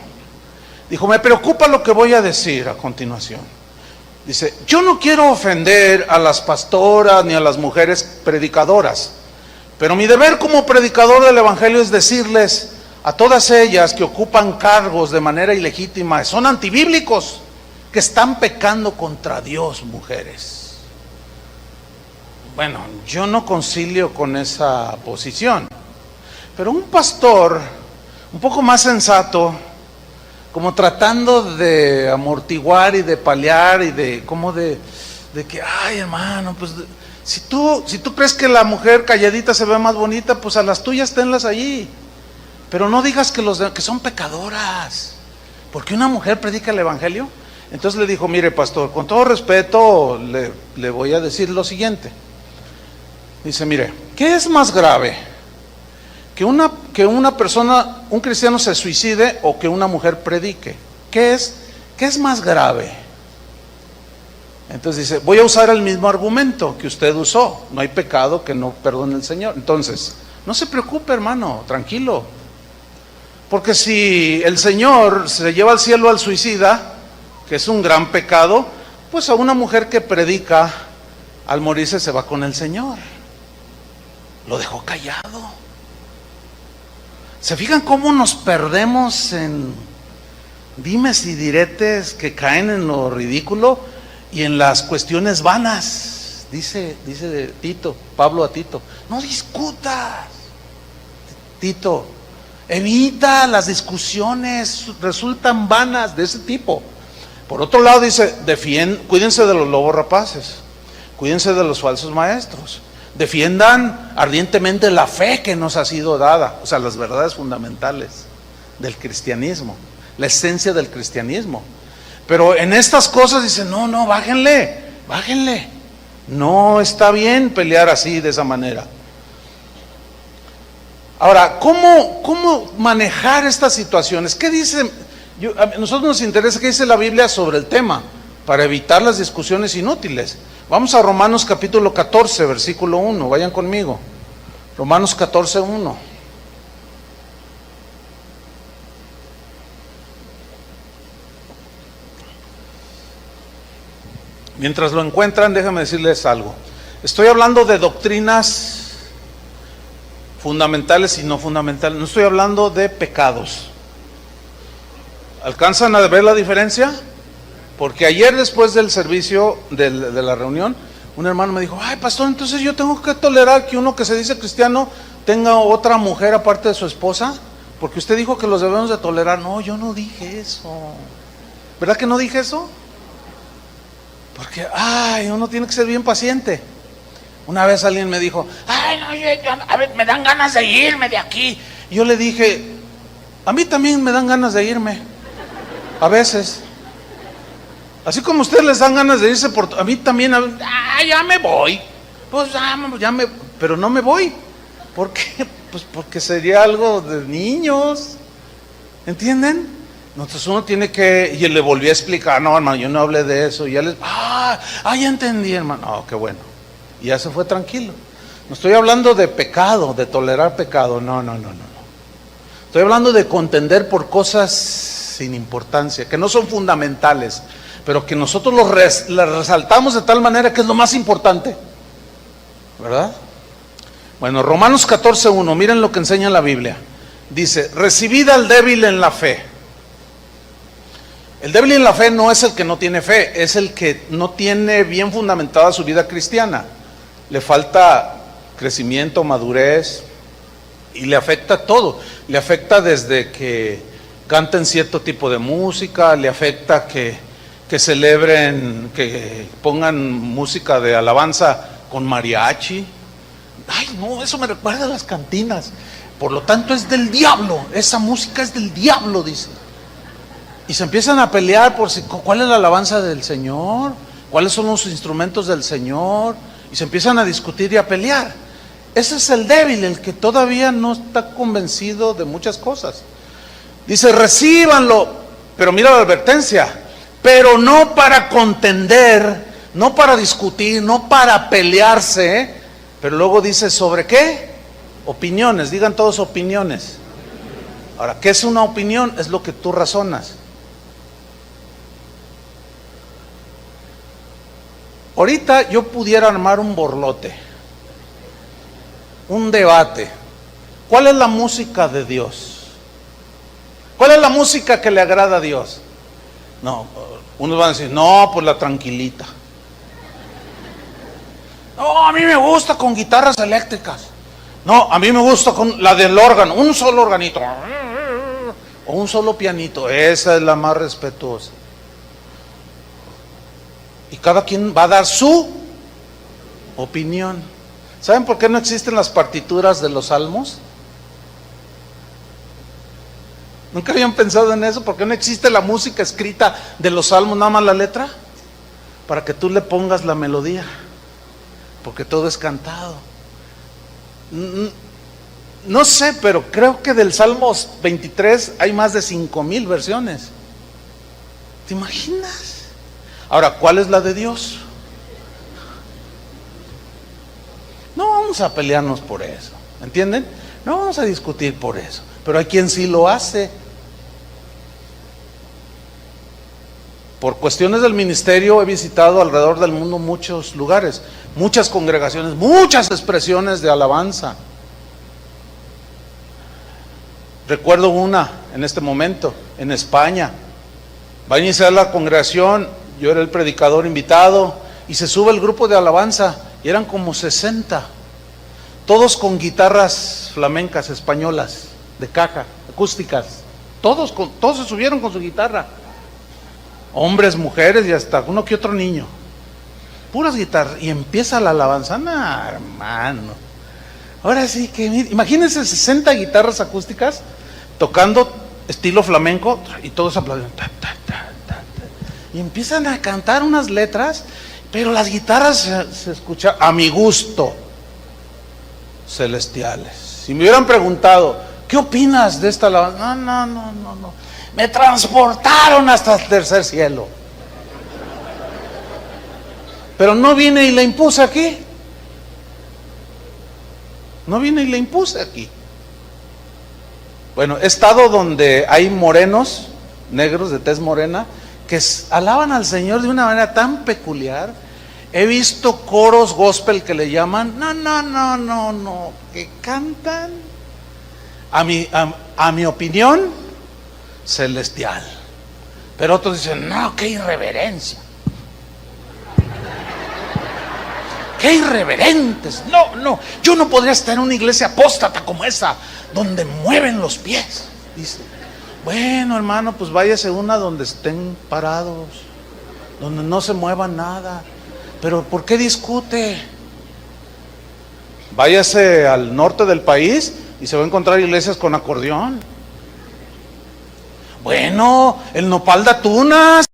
Dijo, me preocupa lo que voy a decir a continuación. Dice, yo no quiero ofender a las pastoras ni a las mujeres predicadoras, pero mi deber como predicador del evangelio es decirles a todas ellas que ocupan cargos de manera ilegítima, son antibíblicos, que están pecando contra Dios, mujeres. Bueno, yo no concilio con esa posición, pero un pastor un poco más sensato, como tratando de amortiguar y de paliar y de que, ay hermano, pues si tú crees que la mujer calladita se ve más bonita, pues a las tuyas tenlas allí, pero no digas que son pecadoras, porque una mujer predica el evangelio. Entonces le dijo, mire pastor, con todo respeto le voy a decir lo siguiente. Dice, mire, ¿qué es más grave? Que una persona, un cristiano se suicide o que una mujer predique. ¿Qué es más grave? Entonces dice, voy a usar el mismo argumento que usted usó. No hay pecado que no perdone el Señor. Entonces, no se preocupe, hermano, tranquilo. Porque si el Señor se lleva al cielo al suicida, que es un gran pecado, pues a una mujer que predica, al morirse se va con el Señor. Lo dejó callado. ¿Se fijan cómo nos perdemos en dimes y diretes que caen en lo ridículo y en las cuestiones vanas? Dice Tito, Pablo a Tito, no discutas, Tito, evita las discusiones, resultan vanas de ese tipo. Por otro lado dice, cuídense de los lobos rapaces, cuídense de los falsos maestros. Defiendan ardientemente la fe que nos ha sido dada, o sea, las verdades fundamentales del cristianismo, la esencia del cristianismo. Pero en estas cosas dicen, no, bájenle. No está bien pelear así, de esa manera. Ahora, ¿cómo manejar estas situaciones? ¿Qué dice? A nosotros nos interesa qué dice la Biblia sobre el tema, para evitar las discusiones inútiles. Vamos a Romanos capítulo 14, versículo 1, vayan conmigo. Romanos 14, 1. Mientras lo encuentran, déjenme decirles algo. Estoy hablando de doctrinas fundamentales y no fundamentales. No estoy hablando de pecados. ¿Alcanzan a ver la diferencia? Porque ayer después del servicio de la reunión, un hermano me dijo, ay pastor, entonces yo tengo que tolerar que uno que se dice cristiano tenga otra mujer aparte de su esposa, porque usted dijo que los debemos de tolerar. No, yo no dije eso. ¿Verdad que no dije eso? Porque, uno tiene que ser bien paciente. Una vez alguien me dijo, ay no, a ver, me dan ganas de irme de aquí. Y yo le dije, a mí también me dan ganas de irme, a veces. Así como a ustedes les dan ganas de irse, a mí también, ya me voy. Pues pero no me voy. ¿Por qué? Pues porque sería algo de niños. ¿Entienden? Entonces uno tiene que, y le volví a explicar, no hermano, yo no hablé de eso. Y ya les, ya entendí hermano. Oh, qué bueno. Y ya se fue tranquilo. No estoy hablando de pecado, de tolerar pecado, no. Estoy hablando de contender por cosas sin importancia, que no son fundamentales, pero que nosotros las resaltamos de tal manera que es lo más importante, ¿verdad? Bueno, Romanos 14:1, miren lo que enseña la Biblia. Dice, recibid al débil en la fe. El débil en la fe no es el que no tiene fe, es el que no tiene bien fundamentada su vida cristiana. Le falta crecimiento, madurez, y le afecta todo. Le afecta desde que canten cierto tipo de música, le afecta que celebren, que pongan música de alabanza con mariachi. Ay no, eso me recuerda a las cantinas. Por lo tanto es del diablo, esa música es del diablo, dice. Y se empiezan a pelear por cuál es la alabanza del Señor, cuáles son los instrumentos del Señor, y se empiezan a discutir y a pelear. Ese es el débil, el que todavía no está convencido de muchas cosas. Dice, recíbanlo, pero mira la advertencia, pero no para contender, no para discutir, no para pelearse, pero luego dice, ¿sobre qué? Opiniones, digan todos opiniones. Ahora, ¿qué es una opinión? Es lo que tú razonas. Ahorita yo pudiera armar un borlote, un debate. ¿Cuál es la música de Dios? ¿Cuál es la música que le agrada a Dios? No, unos van a decir, no, pues la tranquilita. No, a mí me gusta con guitarras eléctricas. No, a mí me gusta con la del órgano, un solo organito. O un solo pianito, esa es la más respetuosa. Y cada quien va a dar su opinión. ¿Saben por qué no existen las partituras de los salmos? ¿Nunca habían pensado en eso? ¿Por qué no existe la música escrita de los salmos, nada más la letra? Para que tú le pongas la melodía, porque todo es cantado. No sé, pero creo que del Salmos 23 hay más de 5,000 versiones. ¿Te imaginas? Ahora, ¿cuál es la de Dios? No vamos a pelearnos por eso, ¿entienden? No vamos a discutir por eso, pero hay quien sí lo hace. Por cuestiones del ministerio he visitado alrededor del mundo muchos lugares, muchas congregaciones, muchas expresiones de alabanza. Recuerdo una en este momento, en España. Va a iniciar la congregación, yo era el predicador invitado, y se sube el grupo de alabanza, y eran como 60, todos con guitarras flamencas españolas, de caja, acústicas, todos se subieron con su guitarra, hombres, mujeres y hasta uno que otro niño, puras guitarras, y empieza la alabanza. No, hermano, ahora sí que, imagínense 60 guitarras acústicas tocando estilo flamenco, y todos aplauden, y empiezan a cantar unas letras, pero las guitarras se escuchan a mi gusto, celestiales. Si me hubieran preguntado, ¿qué opinas de esta alabanza? No, me transportaron hasta el tercer cielo. Pero no vine y la impuse aquí. No vine y la impuse aquí. Bueno, he estado donde hay morenos, negros de tez morena, que alaban al Señor de una manera tan peculiar. He visto coros gospel que le llaman, no, que cantan, a mi opinión, celestial. Pero otros dicen, no, qué irreverencia. ¡Qué irreverentes! No, yo no podría estar en una iglesia apóstata como esa, donde mueven los pies. Dice, bueno, hermano, pues váyase a una donde estén parados, donde no se mueva nada. Pero ¿por qué discute? Váyase al norte del país y se va a encontrar iglesias con acordeón. Bueno, el nopal da tunas.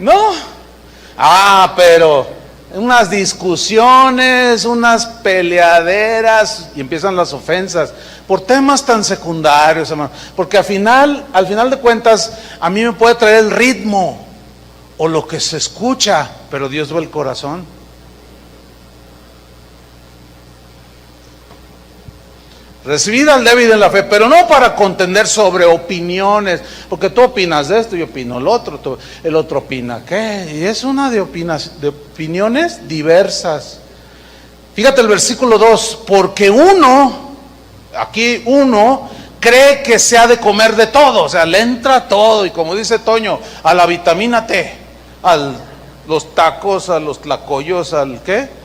No. Pero unas discusiones, unas peleaderas y empiezan las ofensas por temas tan secundarios, hermano. Porque al final de cuentas, a mí me puede traer el ritmo o lo que se escucha, pero Dios ve el corazón. Recibid al débil en la fe, pero no para contender sobre opiniones, porque tú opinas de esto, yo opino el otro, el otro opina qué, y es una de opiniones diversas. Fíjate el versículo 2, porque uno cree que se ha de comer de todo, o sea, le entra todo, y como dice Toño, a la vitamina T, a los tacos, a los tlacoyos, al ¿qué?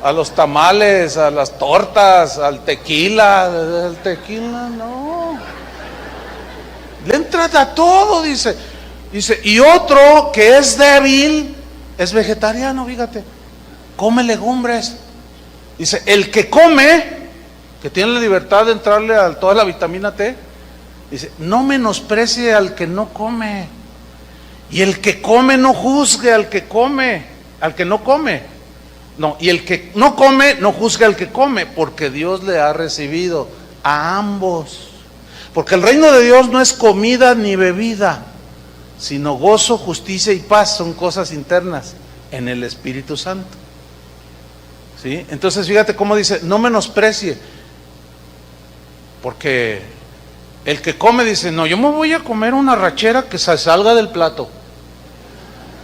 A los tamales, a las tortas, al tequila. El tequila no. Le entra a todo, dice. Dice, y otro que es débil, es vegetariano, fíjate, come legumbres. Dice, el que come, que tiene la libertad de entrarle a toda la vitamina T, dice, no menosprecie al que no come. Y el que come no juzgue al que come, al que no come. No, y el que no come no juzgue al que come, porque Dios le ha recibido a ambos. Porque el reino de Dios no es comida ni bebida, sino gozo, justicia y paz, son cosas internas en el Espíritu Santo. ¿Sí? Entonces fíjate cómo dice, no menosprecie, porque el que come dice, no, yo me voy a comer una rachera que se salga del plato.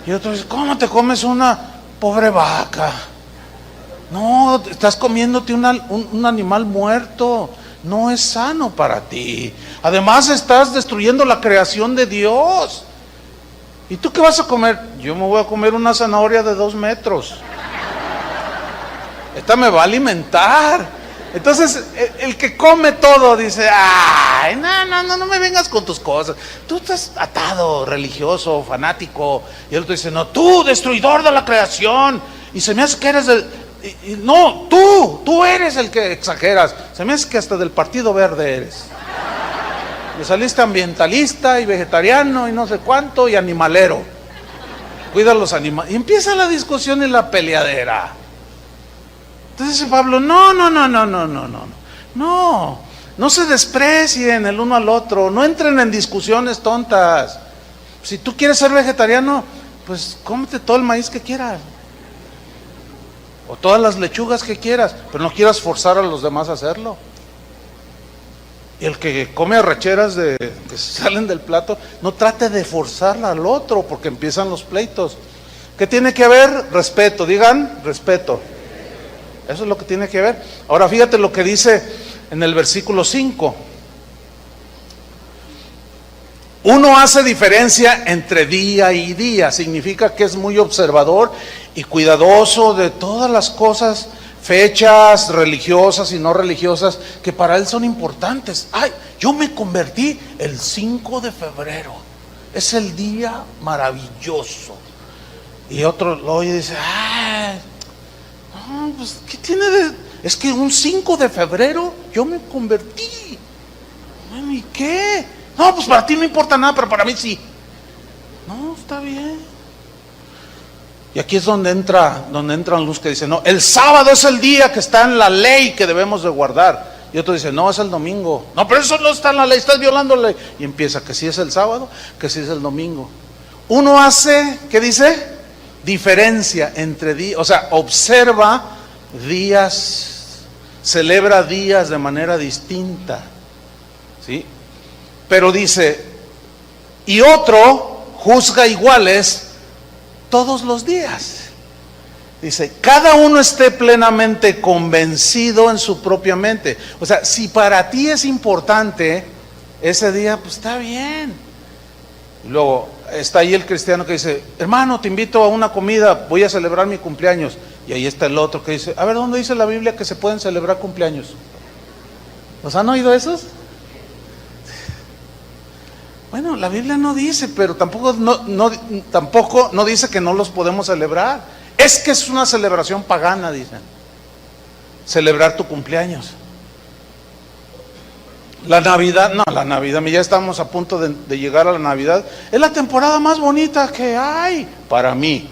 Y otro dice, ¿cómo te comes una pobre vaca? No, estás comiéndote un animal muerto, no es sano para ti. Además estás destruyendo la creación de Dios. ¿Y tú qué vas a comer? Yo me voy a comer una zanahoria de 2 metros. Esta me va a alimentar. Entonces, el que come todo dice, ay, no me vengas con tus cosas. Tú estás atado, religioso, fanático. Y el otro dice, no, tú, destruidor de la creación. Y se me hace que eres no, tú eres el que exageras. Se me hace que hasta del Partido Verde eres. Le saliste ambientalista y vegetariano y no sé cuánto y animalero. Cuida los animales. Y empieza la discusión y la peleadera. Entonces dice Pablo, no se desprecien el uno al otro, no entren en discusiones tontas. Si tú quieres ser vegetariano, pues cómete todo el maíz que quieras, o todas las lechugas que quieras, pero no quieras forzar a los demás a hacerlo. Y el que come arracheras que salen del plato, no trate de forzarla al otro, porque empiezan los pleitos. ¿Qué tiene que haber? Respeto, digan, respeto. Eso es lo que tiene que ver. Ahora fíjate lo que dice en el versículo 5. Uno hace diferencia entre día y día. Significa que es muy observador y cuidadoso de todas las cosas, fechas religiosas y no religiosas, que para él son importantes. Ay, yo me convertí el 5 de febrero. Es el día maravilloso. Y otro lo oye y dice, ay, no, pues, ¿qué tiene de...? Es que un 5 de febrero yo me convertí. ¿Y qué? No, pues para ti no importa nada, pero para mí sí. No, está bien. Y aquí es donde entran los que dicen, no, el sábado es el día que está en la ley que debemos de guardar. Y otro dice, no, es el domingo. No, pero eso no está en la ley, estás violando la ley. Y empieza que si es el sábado, que si es el domingo. Uno hace, ¿qué dice? Diferencia entre días, o sea, observa días, celebra días de manera distinta, ¿sí? Pero dice, y otro juzga iguales todos los días. Dice, cada uno esté plenamente convencido en su propia mente. O sea, si para ti es importante ese día, pues está bien. Y luego está ahí el cristiano que dice, hermano, te invito a una comida, voy a celebrar mi cumpleaños. Y ahí está el otro que dice, a ver, ¿dónde dice la Biblia que se pueden celebrar cumpleaños? ¿Los han oído esos? Bueno, la Biblia no dice, pero tampoco no dice que no los podemos celebrar. Es que es una celebración pagana, dicen. Celebrar tu cumpleaños. La Navidad, ya estamos a punto de llegar a la Navidad. Es la temporada más bonita que hay para mí.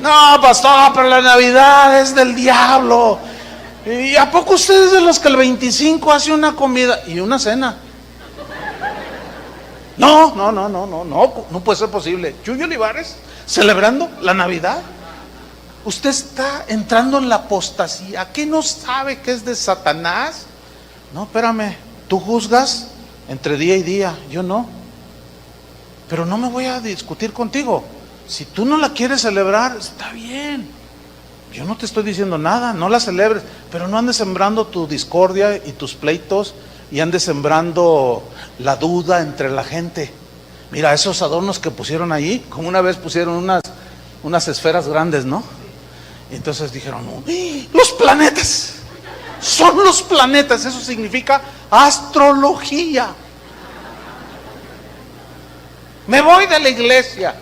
No, pastor, pero la Navidad es del diablo. ¿Y a poco ustedes de los que el 25 hace una comida y una cena? No puede ser posible. Yuyo Olivares celebrando la Navidad. Usted está entrando en la apostasía. ¿Qué no sabe que es de Satanás? No, espérame, tú juzgas entre día y día, yo no. Pero no me voy a discutir contigo. Si tú no la quieres celebrar, está bien. Yo no te estoy diciendo nada, no la celebres, pero no andes sembrando tu discordia y tus pleitos y andes sembrando la duda entre la gente. Mira, esos adornos que pusieron ahí, como una vez pusieron unas esferas grandes, ¿no? Y entonces dijeron, los planetas, son los planetas, eso significa astrología. Me voy de la iglesia.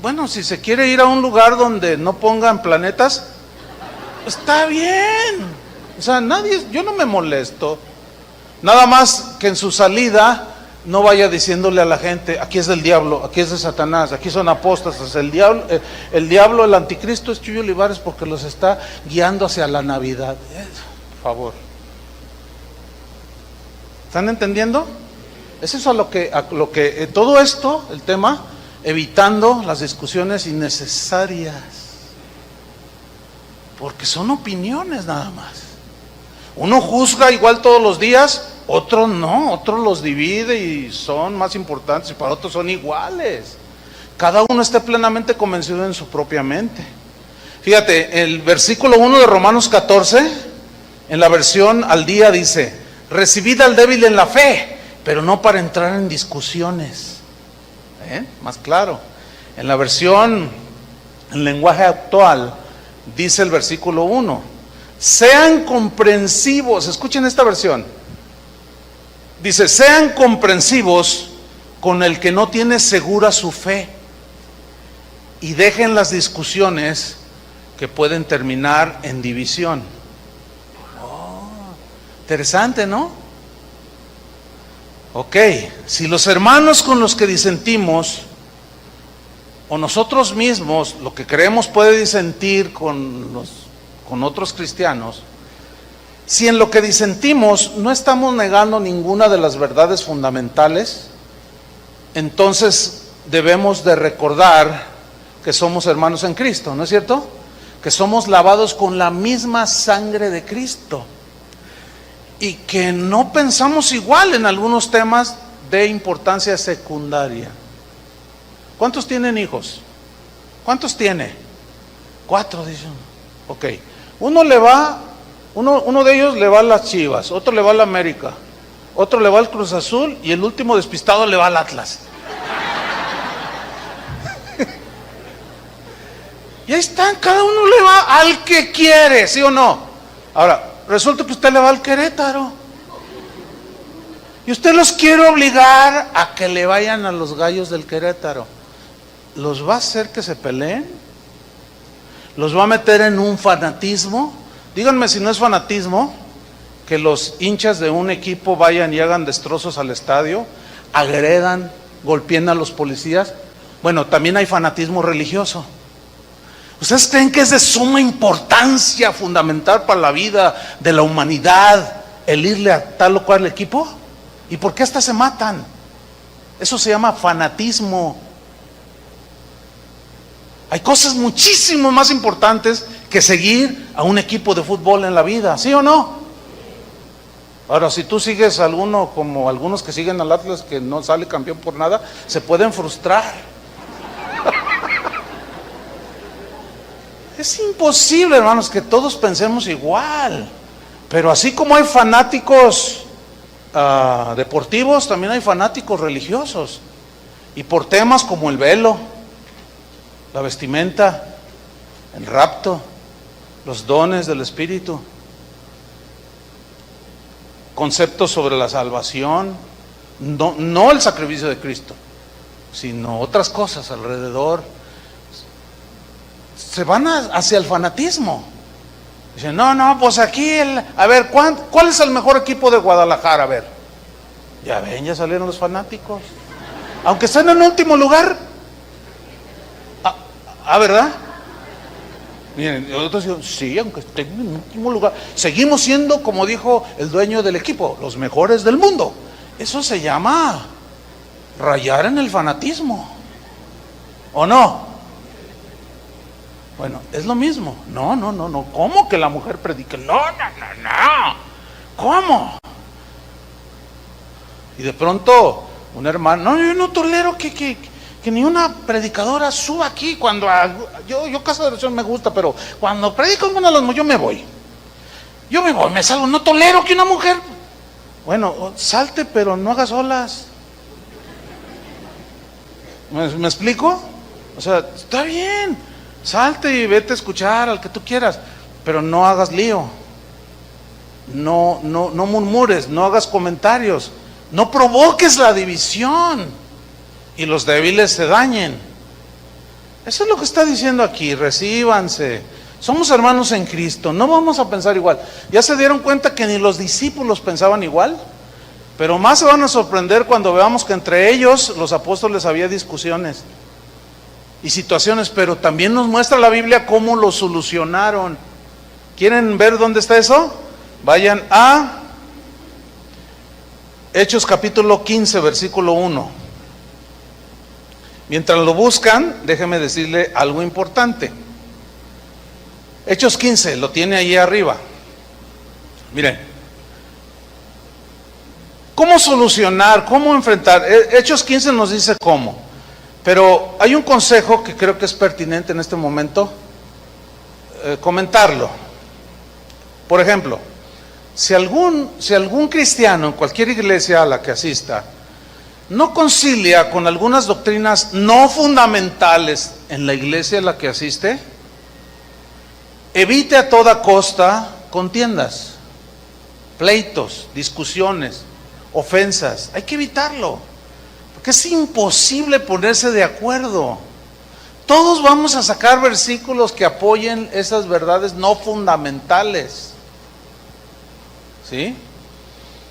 Bueno, si se quiere ir a un lugar donde no pongan planetas, está bien. O sea, yo no me molesto. Nada más que en su salida no vaya diciéndole a la gente, aquí es del diablo, aquí es de Satanás, aquí son apóstatas, el diablo, el anticristo es Chuy Olivares porque los está guiando hacia la Navidad. Por favor. ¿Están entendiendo? Es eso a lo que todo esto, el tema, evitando las discusiones innecesarias. Porque son opiniones nada más. Uno juzga igual todos los días, otro no, otro los divide y son más importantes y para otros son iguales. Cada uno esté plenamente convencido en su propia mente. Fíjate, el versículo 1 de Romanos 14, en la versión al día dice, recibid al débil en la fe, pero no para entrar en discusiones. Más claro. En la versión, en lenguaje actual, dice el versículo 1, sean comprensivos, escuchen esta versión, dice, sean comprensivos con el que no tiene segura su fe y dejen las discusiones que pueden terminar en división. Interesante, ¿no? Ok, si los hermanos con los que disentimos o nosotros mismos, lo que creemos puede disentir con otros cristianos, si en lo que disentimos no estamos negando ninguna de las verdades fundamentales, entonces debemos de recordar que somos hermanos en Cristo, ¿no es cierto? Que somos lavados con la misma sangre de Cristo y que no pensamos igual en algunos temas de importancia secundaria. ¿Cuántos tienen hijos? ¿Cuántos tiene? 4, dicen. Ok. Uno de ellos le va a las Chivas, otro le va a la América, otro le va al Cruz Azul y el último despistado le va al Atlas. Y ahí están, cada uno le va al que quiere, ¿sí o no? Ahora, resulta que usted le va al Querétaro y usted los quiere obligar a que le vayan a los Gallos del Querétaro. ¿Los va a hacer que se peleen? ¿Los va a meter en un fanatismo? Díganme si no es fanatismo que los hinchas de un equipo vayan y hagan destrozos al estadio, agredan, golpeen a los policías. Bueno, también hay fanatismo religioso. ¿Ustedes creen que es de suma importancia fundamental para la vida de la humanidad el irle a tal o cual equipo? ¿Y por qué hasta se matan? Eso se llama fanatismo. Hay cosas muchísimo más importantes que seguir a un equipo de fútbol en la vida, ¿sí o no? Ahora, si tú sigues a alguno como algunos que siguen al Atlas que no sale campeón por nada, se pueden frustrar. Es imposible, hermanos, que todos pensemos igual. Pero así como hay fanáticos deportivos, también hay fanáticos religiosos. Y por temas como el velo, la vestimenta, el rapto, los dones del Espíritu, conceptos sobre la salvación, no el sacrificio de Cristo, sino otras cosas alrededor, se van hacia el fanatismo. Dicen, no, pues aquí, a ver, ¿cuál es el mejor equipo de Guadalajara? A ver, ya ven, ya salieron los fanáticos, aunque estén en último lugar. ¿Verdad? Miren, otros dicen, sí, aunque estén en último lugar, seguimos siendo, como dijo el dueño del equipo, los mejores del mundo. Eso se llama rayar en el fanatismo, ¿o no? Bueno, es lo mismo. No. ¿Cómo que la mujer predique? No. ¿Cómo? Y de pronto, un hermano, yo no tolero que ni una predicadora suba aquí cuando yo Casa de Oración me gusta, pero cuando predico en una de las mujeres, yo me voy, me salgo, no tolero que una mujer, bueno, salte, pero no hagas olas. ¿Me explico? O sea, está bien, Salte y vete a escuchar al que tú quieras, pero no hagas lío. No murmures, no hagas comentarios, no provoques la división y los débiles se dañen. Eso es lo que está diciendo aquí. Recíbanse. Somos hermanos en Cristo, no vamos a pensar igual. ¿Ya se dieron cuenta que ni los discípulos pensaban igual? Pero más se van a sorprender cuando veamos que entre ellos, los apóstoles, había discusiones y situaciones, pero también nos muestra la Biblia cómo lo solucionaron. ¿Quieren ver dónde está eso? Vayan a Hechos capítulo 15, versículo 1. Mientras lo buscan, déjeme decirle algo importante. Hechos 15, lo tiene ahí arriba. Miren, ¿cómo solucionar? ¿Cómo enfrentar? Hechos 15 nos dice cómo, pero hay un consejo que creo que es pertinente en este momento comentarlo. Por ejemplo, si algún cristiano en cualquier iglesia a la que asista no concilia con algunas doctrinas no fundamentales en la iglesia a la que asiste, evite a toda costa contiendas, pleitos, discusiones, ofensas. Hay que evitarlo, porque es imposible ponerse de acuerdo. Todos vamos a sacar versículos que apoyen esas verdades no fundamentales. ¿Sí?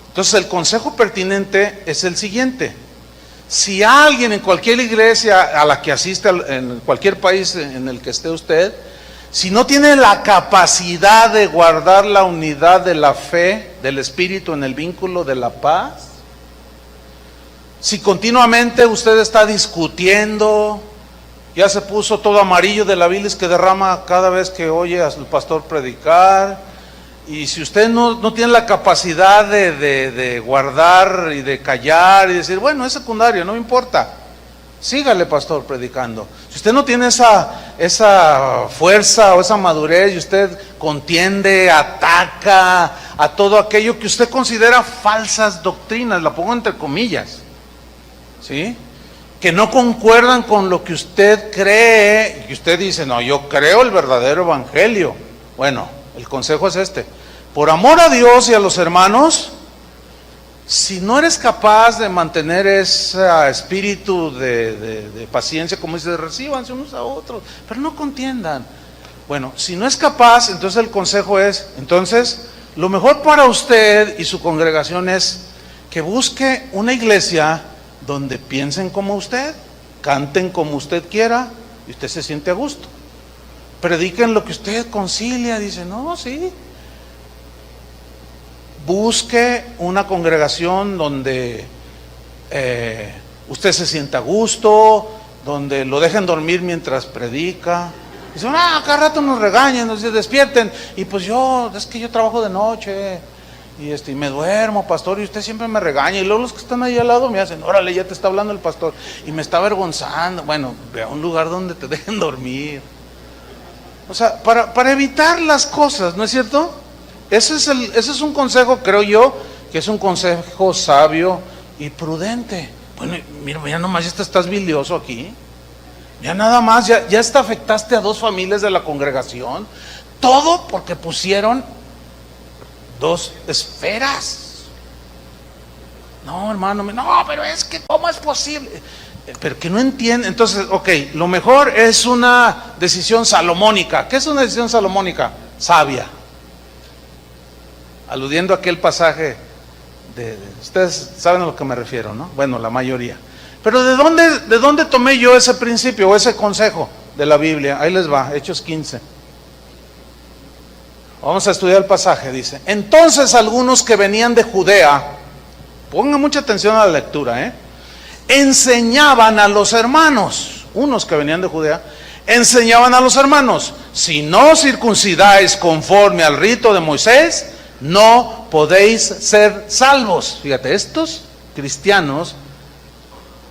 Entonces el consejo pertinente es el siguiente: si alguien en cualquier iglesia a la que asiste, en cualquier país en el que esté usted, si no tiene la capacidad de guardar la unidad de la fe, del espíritu en el vínculo de la paz, si continuamente usted está discutiendo, ya se puso todo amarillo de la bilis que derrama cada vez que oye al pastor predicar, y si usted no tiene la capacidad de guardar y de callar y decir, bueno, es secundario, no me importa, sígale pastor predicando. Si usted no tiene esa fuerza o esa madurez y usted contiende, ataca a todo aquello que usted considera falsas doctrinas, la pongo entre comillas, ¿sí?, que no concuerdan con lo que usted cree, y que usted dice, no, yo creo el verdadero evangelio. Bueno, el consejo es este: por amor a Dios y a los hermanos, si no eres capaz de mantener ese espíritu de paciencia, como dice, recíbanse unos a otros, pero no contiendan. Bueno, si no es capaz, entonces el consejo es, entonces, lo mejor para usted y su congregación es que busque una iglesia donde piensen como usted, canten como usted quiera y usted se siente a gusto. Prediquen lo que usted concilia, dice, no, sí. Busque una congregación donde usted se sienta a gusto, donde lo dejen dormir mientras predica. Dicen, cada rato nos regañan, nos despierten, y pues es que yo trabajo de noche, y me duermo, pastor, y usted siempre me regaña, y luego los que están ahí al lado me hacen, órale, ya te está hablando el pastor, y me está avergonzando. Bueno, ve a un lugar donde te dejen dormir. O sea, para evitar las cosas, ¿no es cierto? Ese es un consejo, creo yo, que es un consejo sabio y prudente. Bueno, mira, ya nomás ya estás bilioso aquí. Ya nada más, ya hasta afectaste a 2 familias de la congregación. Todo porque pusieron 2 esferas. No, hermano, no, pero es que ¿cómo es posible? Pero que no entiende. Entonces, ok, lo mejor es una decisión salomónica. ¿Qué es una decisión salomónica? Sabia. Aludiendo a aquel pasaje ustedes saben a lo que me refiero, ¿no? Bueno, la mayoría. Pero ¿de dónde tomé yo ese principio o ese consejo de la Biblia? Ahí les va, Hechos 15. Vamos a estudiar el pasaje, dice: entonces algunos que venían de Judea, pongan mucha atención a la lectura, enseñaban a los hermanos, unos que venían de Judea, enseñaban a los hermanos, si no circuncidáis conforme al rito de Moisés, no podéis ser salvos. Fíjate, estos cristianos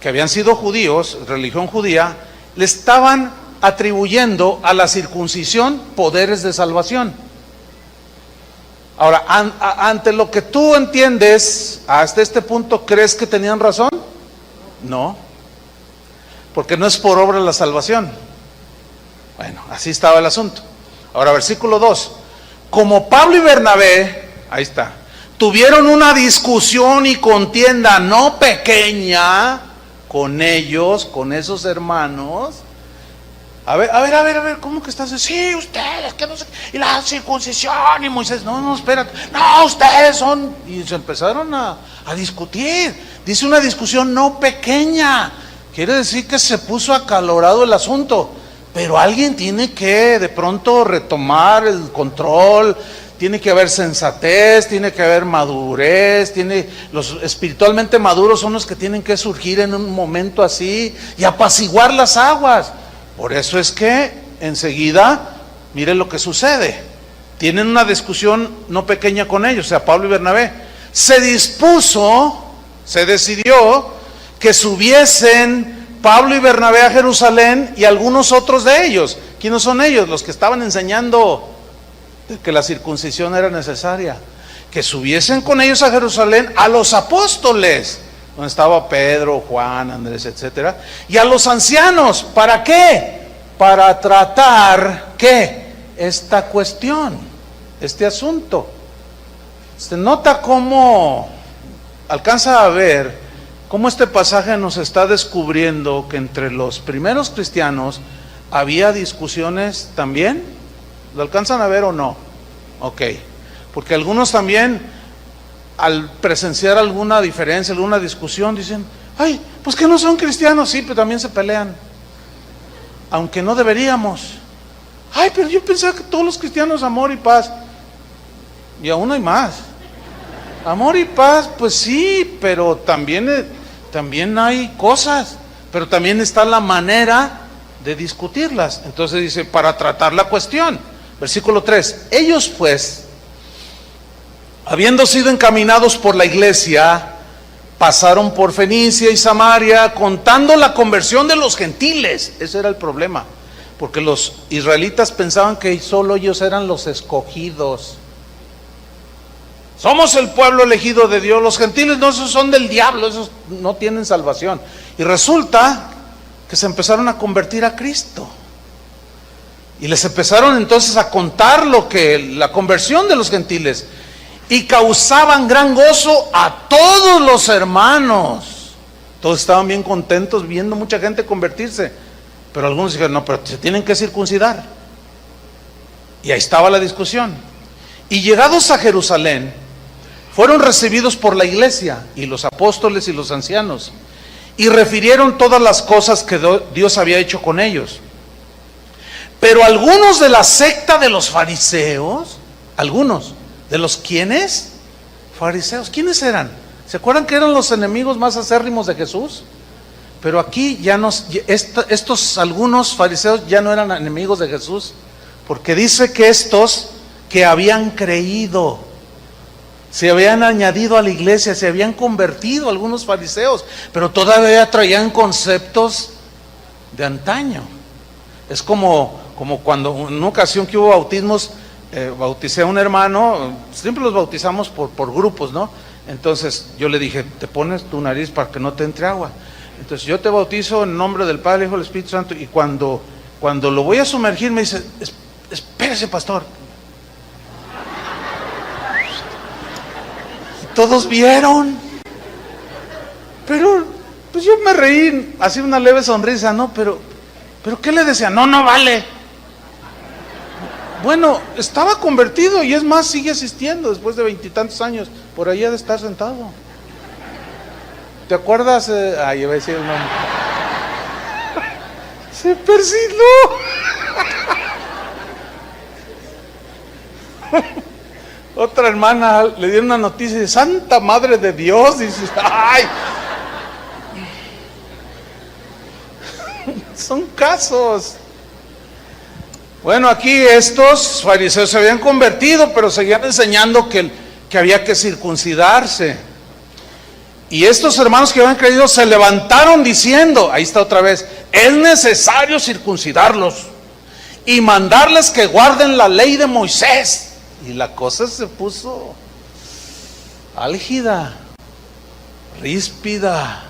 que habían sido judíos, religión judía, le estaban atribuyendo a la circuncisión poderes de salvación. Ahora, ante lo que tú entiendes, hasta este punto, ¿crees que tenían razón? No, porque no es por obra la salvación. Bueno, así estaba el asunto. Ahora, versículo 2. Como Pablo y Bernabé, ahí está, tuvieron una discusión y contienda no pequeña con ellos, con esos hermanos. A ver, ¿cómo que estás? Sí, ustedes, que no sé, y la circuncisión, y Moisés, no, espérate, no, ustedes son, y se empezaron a discutir. Dice una discusión no pequeña, quiere decir que se puso acalorado el asunto, pero alguien tiene que de pronto retomar el control, tiene que haber sensatez, tiene que haber madurez, los espiritualmente maduros son los que tienen que surgir en un momento así y apaciguar las aguas. Por eso es que enseguida, mire lo que sucede. Tienen una discusión no pequeña con ellos, o sea, Pablo y Bernabé. Se decidió que subiesen Pablo y Bernabé a Jerusalén y algunos otros de ellos. ¿Quiénes son ellos? Los que estaban enseñando que la circuncisión era necesaria. Que subiesen con ellos a Jerusalén a los apóstoles, donde estaba Pedro, Juan, Andrés, etcétera, y a los ancianos. ¿Para qué? Para tratar, ¿qué? Esta cuestión, este asunto. Se nota cómo, alcanza a ver cómo este pasaje nos está descubriendo que entre los primeros cristianos había discusiones también. ¿Lo alcanzan a ver o no? Ok, porque algunos también, al presenciar alguna diferencia, alguna discusión, dicen, ay, pues que no son cristianos. Sí, pero también se pelean, aunque no deberíamos. Ay, pero yo pensaba que todos los cristianos amor y paz. Y aún hay más. Amor y paz, pues sí, pero también hay cosas, pero también está la manera de discutirlas. Entonces dice, para tratar la cuestión. Versículo 3, ellos pues, habiendo sido encaminados por la iglesia, pasaron por Fenicia y Samaria, contando la conversión de los gentiles. Ese era el problema, porque los israelitas pensaban que solo ellos eran los escogidos. Somos el pueblo elegido de Dios. Los gentiles no, esos son del diablo, esos no tienen salvación. Y resulta que se empezaron a convertir a Cristo. Y les empezaron entonces a contar la conversión de los gentiles. Y causaban gran gozo a todos los hermanos. Todos estaban bien contentos viendo mucha gente convertirse. Pero algunos dijeron, no, pero se tienen que circuncidar. Y ahí estaba la discusión. Y llegados a Jerusalén, fueron recibidos por la iglesia y los apóstoles y los ancianos. Y refirieron todas las cosas que Dios había hecho con ellos. Pero algunos de la secta de los fariseos, algunos de los ¿quiénes? Fariseos. ¿Quiénes eran? ¿Se acuerdan que eran los enemigos más acérrimos de Jesús? Pero aquí ya estos algunos fariseos ya no eran enemigos de Jesús, porque dice que estos que habían creído, se habían añadido a la iglesia, se habían convertido algunos fariseos, pero todavía traían conceptos de antaño. Es como cuando en una ocasión que hubo bautismos, bauticé a un hermano, siempre los bautizamos por grupos, ¿no? Entonces yo le dije, te pones tu nariz para que no te entre agua. Entonces yo te bautizo en nombre del Padre, Hijo y del Espíritu Santo, y cuando lo voy a sumergir me dice, espérese, pastor. Y todos vieron, pero pues yo me reí, así una leve sonrisa, ¿no? Pero ¿qué le decía? No vale. Bueno, estaba convertido y es más, sigue asistiendo después de 20 y tantos años. Por ahí ha de estar sentado. ¿Te acuerdas? Ahí iba a decir el nombre. Se persinó. Otra hermana le dio una noticia de Santa Madre de Dios. Dice, ay. Son casos. Bueno, aquí estos fariseos se habían convertido, pero seguían enseñando que había que circuncidarse. Y estos hermanos que habían creído se levantaron diciendo, ahí está otra vez, es necesario circuncidarlos y mandarles que guarden la ley de Moisés. Y la cosa se puso álgida, ríspida,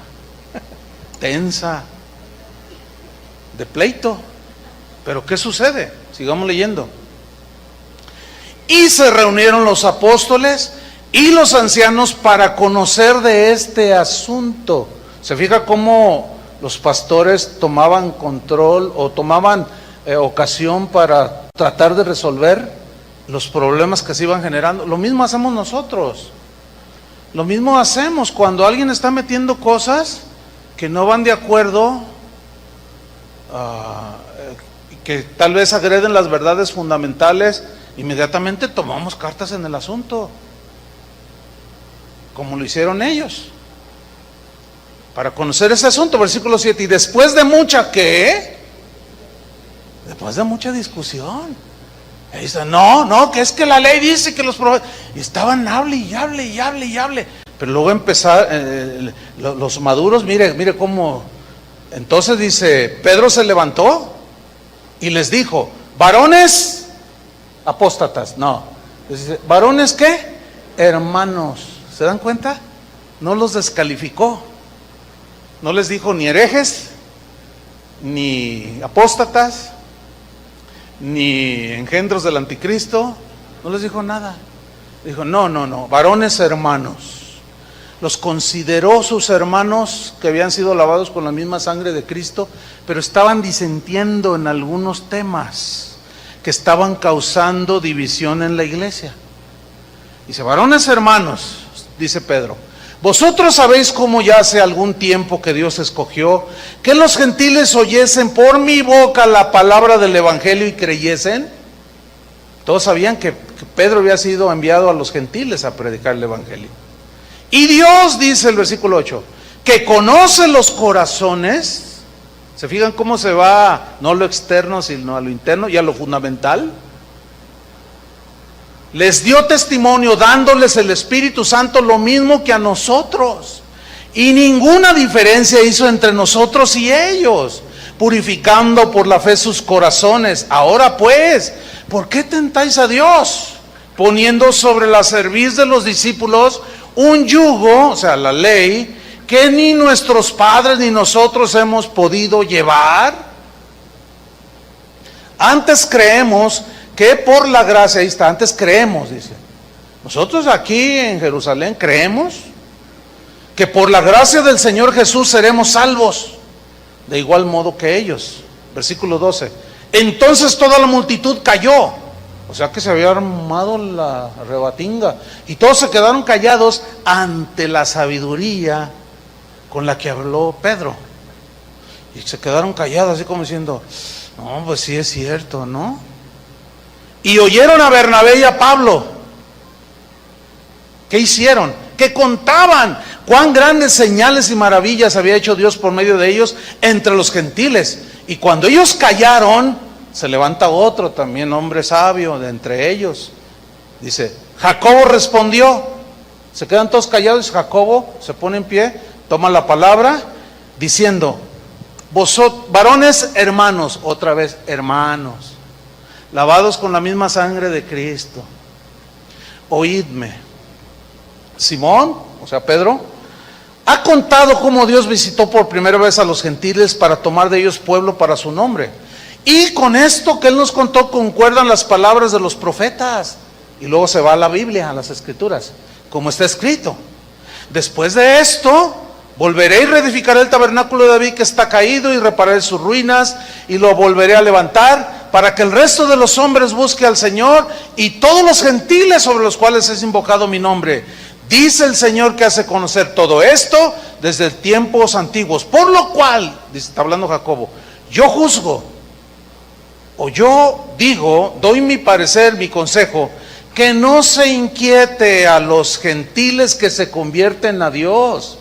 tensa, de pleito. Pero ¿qué sucede? Sigamos leyendo. Y se reunieron los apóstoles y los ancianos para conocer de este asunto. ¿Se fija cómo los pastores tomaban control o tomaban ocasión para tratar de resolver los problemas que se iban generando? Lo mismo hacemos nosotros. Lo mismo hacemos cuando alguien está metiendo cosas que no van de acuerdo, que tal vez agreden las verdades fundamentales. Inmediatamente tomamos cartas en el asunto, como lo hicieron ellos, para conocer ese asunto. Versículo 7, y después de mucha, ¿qué? Después de mucha discusión, y dice, no, que es que la ley dice que los profetas, y estaban hable y hable, pero luego empezaron, los maduros, mire cómo, entonces dice, Pedro se levantó y les dijo, varones apóstatas, no, dice, varones ¿qué? Hermanos, ¿se dan cuenta? No los descalificó, no les dijo ni herejes, ni apóstatas, ni engendros del anticristo, no les dijo nada. Dijo, no, varones hermanos. Los consideró sus hermanos que habían sido lavados con la misma sangre de Cristo, pero estaban disentiendo en algunos temas que estaban causando división en la iglesia. Dice, varones hermanos, dice Pedro, vosotros sabéis cómo ya hace algún tiempo que Dios escogió que los gentiles oyesen por mi boca la palabra del evangelio y creyesen. Todos sabían que Pedro había sido enviado a los gentiles a predicar el evangelio. Y Dios, dice el versículo 8, que conoce los corazones. ¿Se fijan cómo se va, no a lo externo, sino a lo interno y a lo fundamental? Les dio testimonio dándoles el Espíritu Santo lo mismo que a nosotros. Y ninguna diferencia hizo entre nosotros y ellos, purificando por la fe sus corazones. Ahora pues, ¿por qué tentáis a Dios? Poniendo sobre la cerviz de los discípulos un yugo, o sea, la ley, que ni nuestros padres ni nosotros hemos podido llevar. Antes creemos que por la gracia, ahí está, antes creemos, dice. Nosotros aquí en Jerusalén creemos que por la gracia del Señor Jesús seremos salvos, de igual modo que ellos. Versículo 12. Entonces toda la multitud cayó, o sea que se había armado la rebatinga, y todos se quedaron callados ante la sabiduría con la que habló Pedro. Y se quedaron callados, así como diciendo, no, pues sí es cierto, ¿no? Y oyeron a Bernabé y a Pablo. ¿Qué hicieron? Que contaban cuán grandes señales y maravillas había hecho Dios por medio de ellos entre los gentiles. Y cuando ellos callaron, se levanta otro también, hombre sabio de entre ellos. Dice, Jacobo respondió. Se quedan todos callados. Jacobo se pone en pie, toma la palabra, diciendo, vosotros, varones hermanos, otra vez hermanos, lavados con la misma sangre de Cristo, oídme. Simón, o sea Pedro, ha contado cómo Dios visitó por primera vez a los gentiles para tomar de ellos pueblo para su nombre. Y con esto que él nos contó concuerdan las palabras de los profetas. Y luego se va a la Biblia, a las Escrituras, como está escrito. Después de esto, volveré y reedificaré el tabernáculo de David que está caído y repararé sus ruinas y lo volveré a levantar para que el resto de los hombres busque al Señor y todos los gentiles sobre los cuales es invocado mi nombre. Dice el Señor que hace conocer todo esto desde tiempos antiguos. Por lo cual, está hablando Jacobo, yo juzgo, o yo digo, doy mi parecer, mi consejo, que no se inquiete a los gentiles que se convierten a Dios,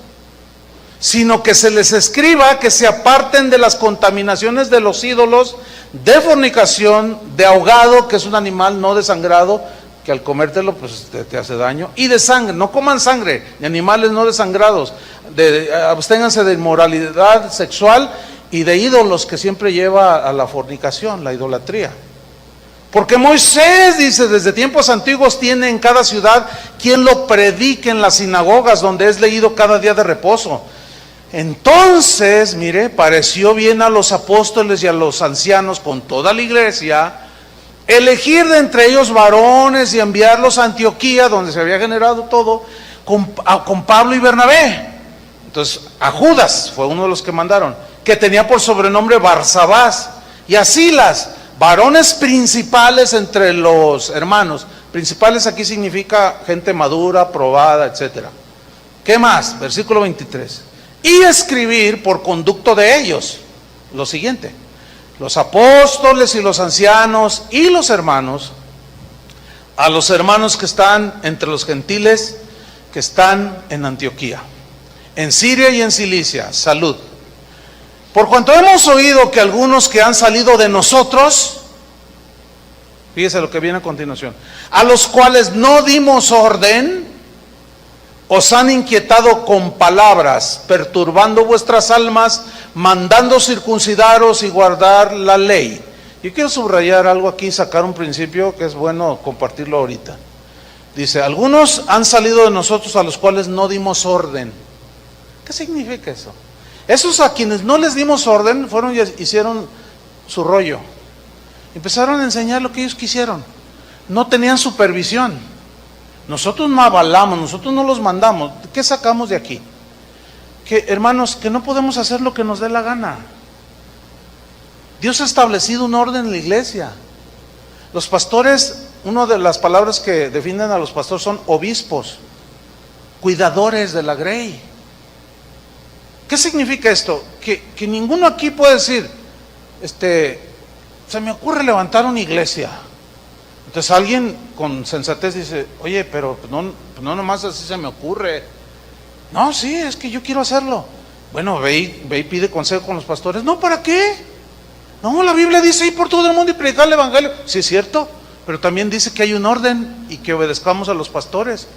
sino que se les escriba que se aparten de las contaminaciones de los ídolos, de fornicación, de ahogado, que es un animal no desangrado, que al comértelo pues te hace daño, y de sangre. No coman sangre, ni animales no desangrados, absténganse de inmoralidad sexual y de ídolos, que siempre lleva a la fornicación, la idolatría. Porque Moisés, dice, desde tiempos antiguos tiene en cada ciudad quien lo predique en las sinagogas, donde es leído cada día de reposo. Entonces, mire, pareció bien a los apóstoles y a los ancianos con toda la iglesia elegir de entre ellos varones y enviarlos a Antioquía, donde se había generado todo, con Pablo y Bernabé. Entonces, a Judas fue uno de los que mandaron, que tenía por sobrenombre Barsabás, y a Silas, varones principales entre los hermanos. Principales aquí significa gente madura, probada, etcétera. ¿Qué más? Versículo 23. Y escribir por conducto de ellos lo siguiente: los apóstoles y los ancianos y los hermanos, a los hermanos que están entre los gentiles que están en Antioquía, en Siria y en Cilicia, salud. Por cuanto hemos oído que algunos que han salido de nosotros, fíjese lo que viene a continuación, a los cuales no dimos orden, os han inquietado con palabras, perturbando vuestras almas, mandando circuncidaros y guardar la ley. Yo quiero subrayar algo aquí, sacar un principio que es bueno compartirlo ahorita. Dice, algunos han salido de nosotros a los cuales no dimos orden. ¿Qué significa eso? Esos a quienes no les dimos orden fueron y hicieron su rollo. Empezaron a enseñar lo que ellos quisieron. No tenían supervisión. Nosotros no avalamos, nosotros no los mandamos. ¿Qué sacamos de aquí? Que, hermanos, que no podemos hacer lo que nos dé la gana. Dios ha establecido un orden en la iglesia. Los pastores, una de las palabras que definen a los pastores son obispos, cuidadores de la grey. ¿Qué significa esto? Que ninguno aquí puede decir, se me ocurre levantar una iglesia. Entonces alguien con sensatez dice, oye, pero no nomás así se me ocurre. No, sí, es que yo quiero hacerlo. Bueno, ve y pide consejo con los pastores. No, ¿para qué? No, la Biblia dice ir por todo el mundo y predicar el evangelio. Sí, es cierto, pero también dice que hay un orden y que obedezcamos a los pastores.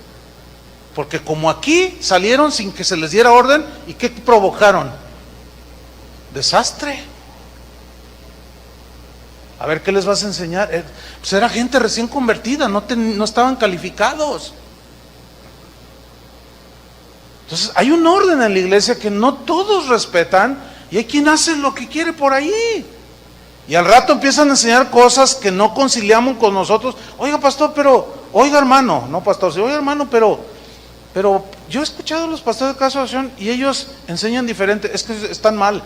Porque como aquí salieron sin que se les diera orden, ¿y qué provocaron? Desastre. A ver, ¿qué les vas a enseñar? Pues era gente recién convertida, no estaban calificados. Entonces, hay un orden en la iglesia que no todos respetan, y hay quien hace lo que quiere por ahí. Y al rato empiezan a enseñar cosas que no conciliamos con nosotros. Oiga, pastor, oiga, hermano, no pastor, sí, oiga, hermano, pero yo he escuchado a los pastores de Casa de Oración y ellos enseñan diferente. Es que están mal.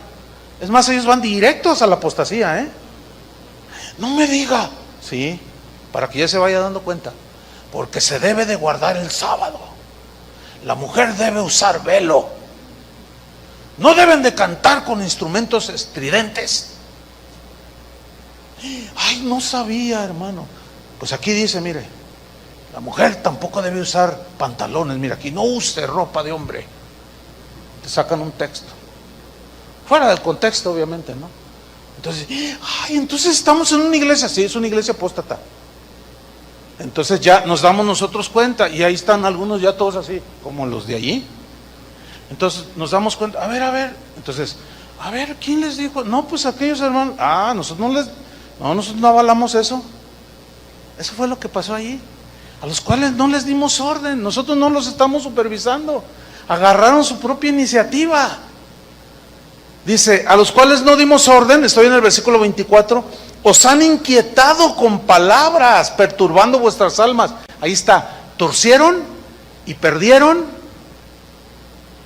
Es más, ellos van directos a la apostasía, No me diga. Sí, para que ya se vaya dando cuenta. Porque se debe de guardar el sábado. La mujer debe usar velo. No deben de cantar con instrumentos estridentes. Ay, no sabía, hermano. Pues aquí dice, mire, la mujer tampoco debe usar pantalones. Mira, aquí no use ropa de hombre. Te sacan un texto. Fuera del contexto, obviamente, ¿no? Entonces estamos en una iglesia, sí, es una iglesia apóstata. Entonces ya nos damos nosotros cuenta, y ahí están algunos ya todos así, como los de allí. Entonces nos damos cuenta, a ver, entonces, ¿quién les dijo? No, pues aquellos hermanos, nosotros no avalamos eso. Eso fue lo que pasó allí. A los cuales no les dimos orden, nosotros no los estamos supervisando. Agarraron su propia iniciativa. Dice, a los cuales no dimos orden, estoy en el versículo 24, os han inquietado con palabras, perturbando vuestras almas. Ahí está, torcieron y perdieron,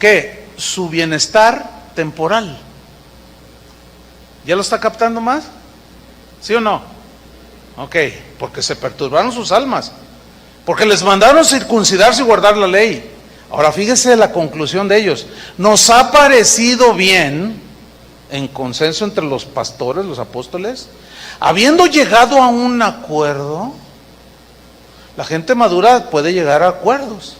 ¿qué? Su bienestar temporal. ¿Ya lo está captando más? ¿Sí o no? Ok, porque se perturbaron sus almas, porque les mandaron circuncidarse y guardar la ley. Ahora fíjese la conclusión de ellos. Nos ha parecido bien, en consenso entre los pastores, los apóstoles, habiendo llegado a un acuerdo. La gente madura puede llegar a acuerdos.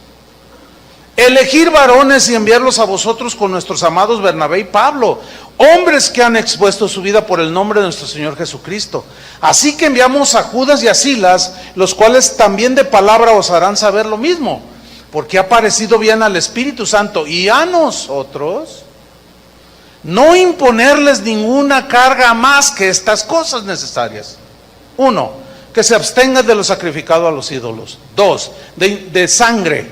Elegir varones y enviarlos a vosotros con nuestros amados Bernabé y Pablo, hombres que han expuesto su vida por el nombre de nuestro Señor Jesucristo. Así que enviamos a Judas y a Silas, los cuales también de palabra os harán saber lo mismo, porque ha parecido bien al Espíritu Santo y a nosotros no imponerles ninguna carga más que estas cosas necesarias. 1, que se abstengan de lo sacrificado a los ídolos. 2, de sangre,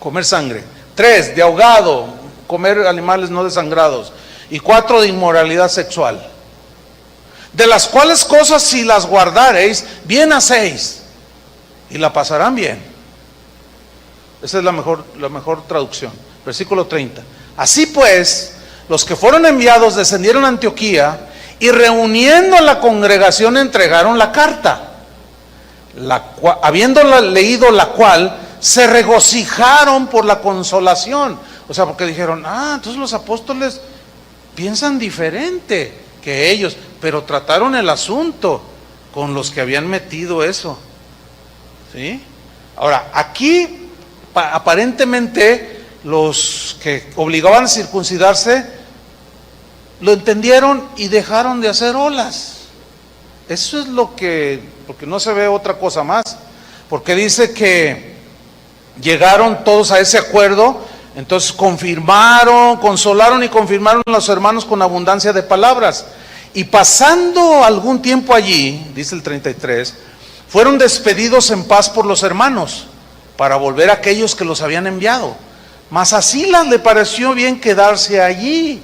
comer sangre. 3, de ahogado, comer animales no desangrados, y 4 de inmoralidad sexual. De las cuales cosas si las guardareis, bien hacéis, y la pasarán bien. Esa es la mejor traducción. Versículo 30. Así pues, los que fueron enviados descendieron a Antioquía, y reuniendo a la congregación entregaron la carta, habiéndola leído la cual, se regocijaron por la consolación. O sea, porque dijeron, entonces los apóstoles piensan diferente que ellos, pero trataron el asunto con los que habían metido eso. ¿Sí? Ahora, aquí aparentemente los que obligaban a circuncidarse lo entendieron y dejaron de hacer olas. Eso es porque no se ve otra cosa más, porque dice que llegaron todos a ese acuerdo, entonces consolaron y confirmaron a los hermanos con abundancia de palabras, y pasando algún tiempo allí, dice el 33, fueron despedidos en paz por los hermanos, para volver a aquellos que los habían enviado. Mas a Silas le pareció bien quedarse allí,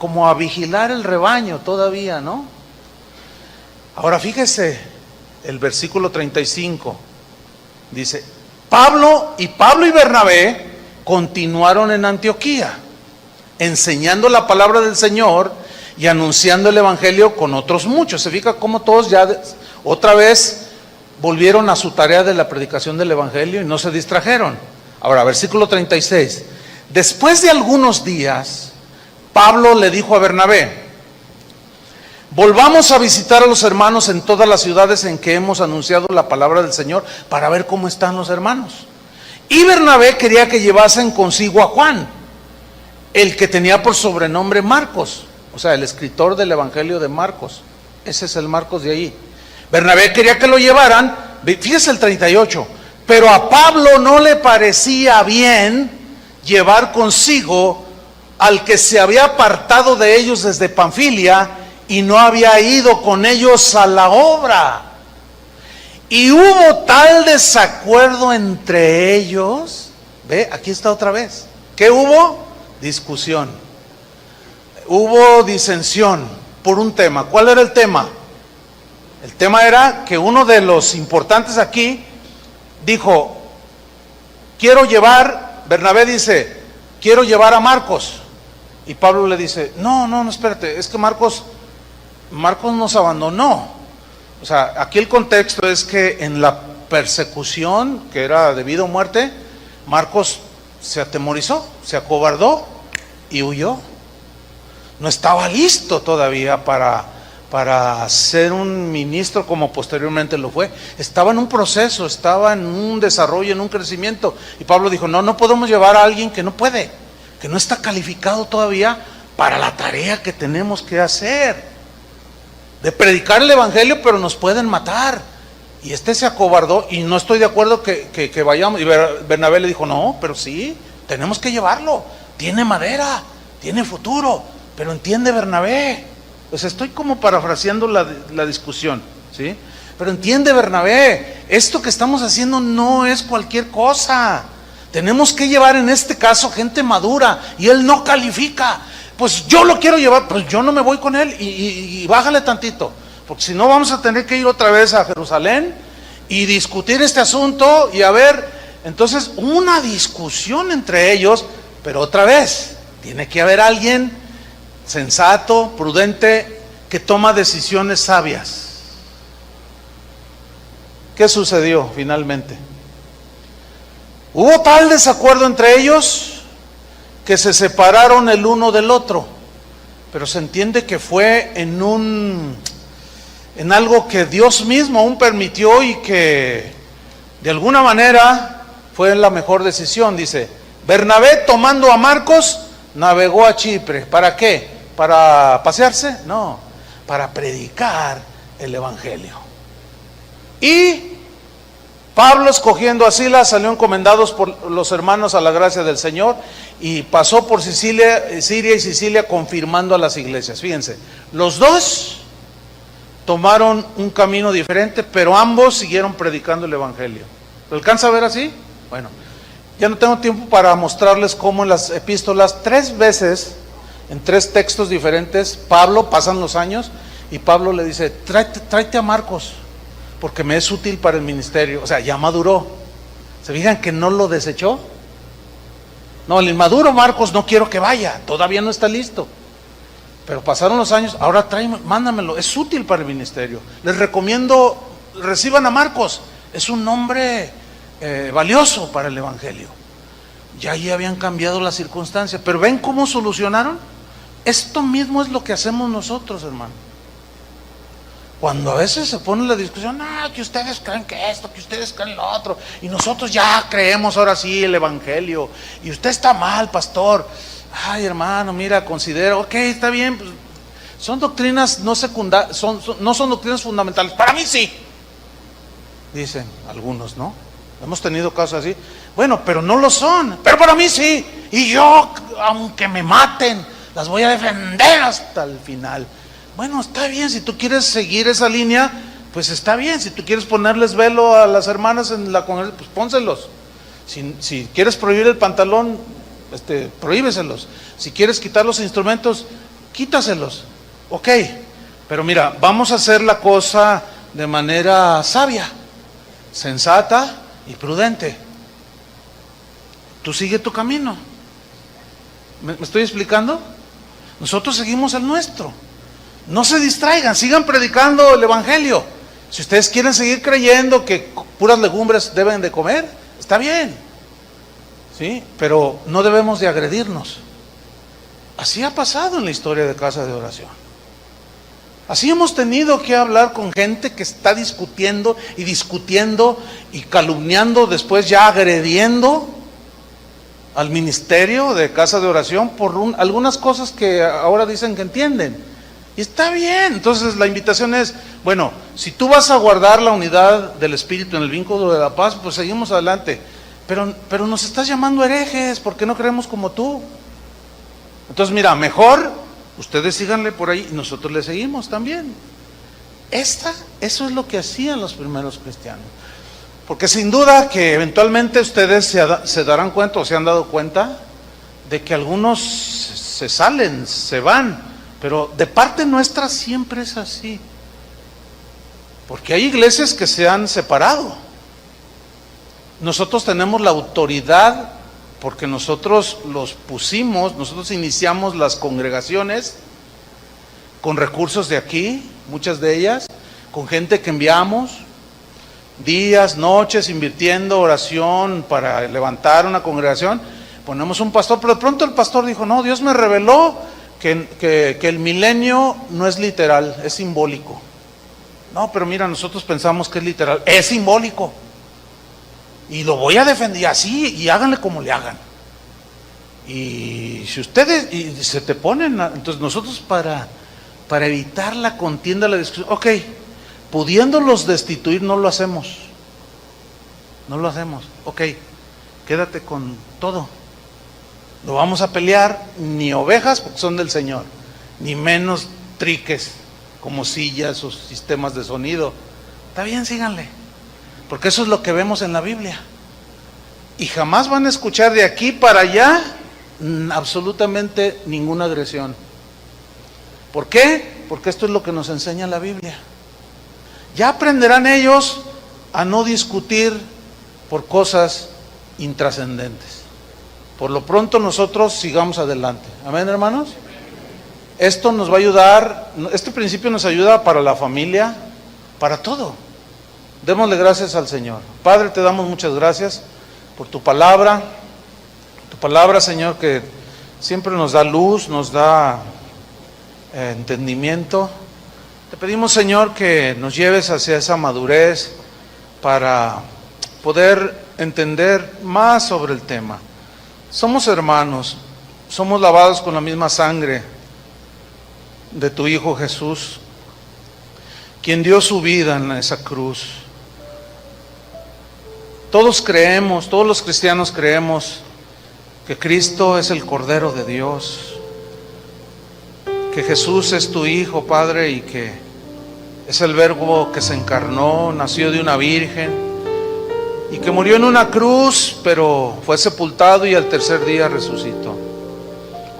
como a vigilar el rebaño todavía, ¿no? Ahora fíjese, el versículo 35 dice, Pablo y Bernabé continuaron en Antioquía, enseñando la palabra del Señor y anunciando el evangelio con otros muchos. Se fija cómo todos ya otra vez volvieron a su tarea de la predicación del evangelio y no se distrajeron. Ahora, versículo 36. Después de algunos días, Pablo le dijo a Bernabé, volvamos a visitar a los hermanos en todas las ciudades en que hemos anunciado la palabra del Señor, para ver cómo están los hermanos. Y Bernabé quería que llevasen consigo a Juan, el que tenía por sobrenombre Marcos, o sea, el escritor del evangelio de Marcos. Ese es el Marcos de ahí. Bernabé quería que lo llevaran, fíjese el 38, pero a Pablo no le parecía bien llevar consigo al que se había apartado de ellos desde Panfilia y no había ido con ellos a la obra. Y hubo tal desacuerdo entre ellos. Ve, aquí está otra vez. ¿Qué hubo? Discusión. Hubo disensión por un tema. ¿Cuál era el tema? El tema era que uno de los importantes aquí dijo, Bernabé dice, quiero llevar a Marcos. Y Pablo le dice, no, espérate, es que Marcos nos abandonó. O sea, aquí el contexto es que en la persecución, que era de vida o muerte, Marcos se atemorizó, se acobardó y huyó. No estaba listo todavía para ser un ministro como posteriormente lo fue. Estaba en un proceso, estaba en un desarrollo, en un crecimiento. Y Pablo dijo, no podemos llevar a alguien que no puede, que no está calificado todavía para la tarea que tenemos que hacer, de predicar el evangelio, pero nos pueden matar. Y se acobardó, y no estoy de acuerdo que vayamos. Y Bernabé le dijo, no, pero sí, tenemos que llevarlo, tiene madera, tiene futuro. Pero entiende Bernabé, pues estoy como parafraseando la discusión, ¿sí? Pero entiende Bernabé, esto que estamos haciendo no es cualquier cosa. Tenemos que llevar en este caso gente madura, y él no califica. Pues yo lo quiero llevar, pues yo no me voy con él, y bájale tantito, porque si no vamos a tener que ir otra vez a Jerusalén y discutir este asunto, y a ver, entonces una discusión entre ellos, pero otra vez, tiene que haber alguien sensato, prudente, que toma decisiones sabias. ¿Qué sucedió finalmente? Hubo tal desacuerdo entre ellos que se separaron el uno del otro, pero se entiende que fue en algo que Dios mismo aún permitió, y que de alguna manera fue la mejor decisión. Dice, Bernabé, tomando a Marcos, navegó a Chipre. ¿Para qué? ¿Para pasearse? No, para predicar el evangelio. Y Pablo, escogiendo a Silas, salió encomendados por los hermanos a la gracia del Señor, y pasó por Siria y Sicilia, confirmando a las iglesias. Fíjense, los dos tomaron un camino diferente, pero ambos siguieron predicando el evangelio. ¿Lo alcanza a ver así? Bueno, Ya no tengo tiempo para mostrarles cómo en las epístolas 3 veces, en 3 textos diferentes, Pablo, pasan los años, y Pablo le dice, tráete a Marcos, porque me es útil para el ministerio. O sea, ya maduró. ¿Se fijan que no lo desechó? No, el inmaduro Marcos no quiero que vaya, todavía no está listo. Pero pasaron los años, ahora mándamelo, es útil para el ministerio. Les recomiendo, reciban a Marcos, es un nombre valioso para el evangelio. Ya ahí habían cambiado las circunstancias, pero ¿ven cómo solucionaron? Esto mismo es lo que hacemos nosotros, hermano. Cuando a veces se pone la discusión, que ustedes creen que esto, que ustedes creen lo otro, y nosotros ya creemos ahora sí el evangelio, y usted está mal, pastor. Ay, hermano, mira, considera, ok, está bien, pues, son doctrinas no secundarias, no son doctrinas fundamentales. Para mí sí, dicen algunos, ¿no? Hemos tenido casos así. Bueno, pero no lo son, pero para mí sí, y yo, aunque me maten, las voy a defender hasta el final. Bueno, está bien, si tú quieres seguir esa línea, pues está bien. Si tú quieres ponerles velo a las hermanas en la congregación, pues pónselos. Si quieres prohibir el pantalón, prohíbeselos. Si quieres quitar los instrumentos, quítaselos. Ok, pero mira, vamos a hacer la cosa de manera sabia, sensata y prudente. Tú sigue tu camino. ¿Me estoy explicando? Nosotros seguimos el nuestro. No se distraigan, sigan predicando el evangelio. Si ustedes quieren seguir creyendo que puras legumbres deben de comer, está bien, ¿sí? Pero no debemos de agredirnos. Así ha pasado en la historia de Casa de Oración. Así hemos tenido que hablar con gente que está discutiendo y calumniando, después ya agrediendo al ministerio de Casa de Oración por algunas cosas que ahora dicen que entienden. Y está bien. Entonces la invitación es, bueno, si tú vas a guardar la unidad del Espíritu en el vínculo de la paz, pues seguimos adelante. Pero nos estás llamando herejes porque no creemos como tú. Entonces mira, mejor ustedes síganle por ahí y nosotros le seguimos también. Eso es lo que hacían los primeros cristianos. Porque sin duda que eventualmente ustedes se darán cuenta o se han dado cuenta de que algunos se salen, se van. Pero de parte nuestra siempre es así. Porque hay iglesias que se han separado. Nosotros tenemos la autoridad porque nosotros los pusimos, nosotros iniciamos las congregaciones con recursos de aquí, muchas de ellas, con gente que enviamos, días, noches, invirtiendo oración para levantar una congregación. Ponemos un pastor, pero de pronto el pastor dijo, no, Dios me reveló que el milenio no es literal, es simbólico. No, pero mira, nosotros pensamos que es literal, es simbólico. Y lo voy a defender así, y háganle como le hagan. Y si ustedes se te ponen, entonces nosotros para evitar la contienda, la discusión, ok, pudiéndolos destituir, no lo hacemos. No lo hacemos, ok, quédate con todo. No vamos a pelear ni ovejas porque son del Señor, ni menos triques como sillas o sistemas de sonido. Está bien, síganle, porque eso es lo que vemos en la Biblia. Y jamás van a escuchar de aquí para allá absolutamente ninguna agresión. ¿Por qué? Porque esto es lo que nos enseña la Biblia. Ya aprenderán ellos a no discutir por cosas intrascendentes. Por lo pronto nosotros sigamos adelante. Amén, hermanos. Esto nos va a ayudar, este principio nos ayuda para la familia, para todo. Démosle gracias al Señor. Padre, te damos muchas gracias por tu palabra, Señor, que siempre nos da luz, nos da entendimiento. Te pedimos, Señor, que nos lleves hacia esa madurez para poder entender más sobre el tema. Somos hermanos, somos lavados con la misma sangre de tu Hijo Jesús, quien dio su vida en esa cruz. Todos creemos, todos los cristianos creemos que Cristo es el Cordero de Dios, que Jesús es tu Hijo, Padre, y que es el Verbo que se encarnó, nació de una virgen, y que murió en una cruz, pero fue sepultado y al tercer día resucitó.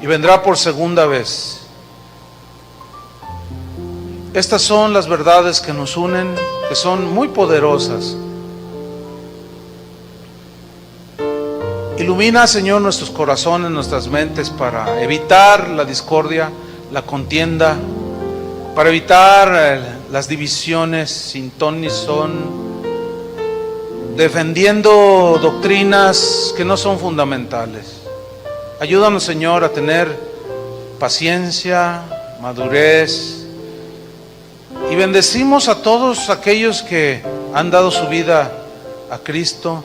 Y vendrá por segunda vez. Estas son las verdades que nos unen, que son muy poderosas. Ilumina, Señor, nuestros corazones, nuestras mentes para evitar la discordia, la contienda, para evitar las divisiones sin ton ni son, defendiendo doctrinas que no son fundamentales. Ayúdanos, Señor, a tener paciencia, madurez, y bendecimos a todos aquellos que han dado su vida a Cristo,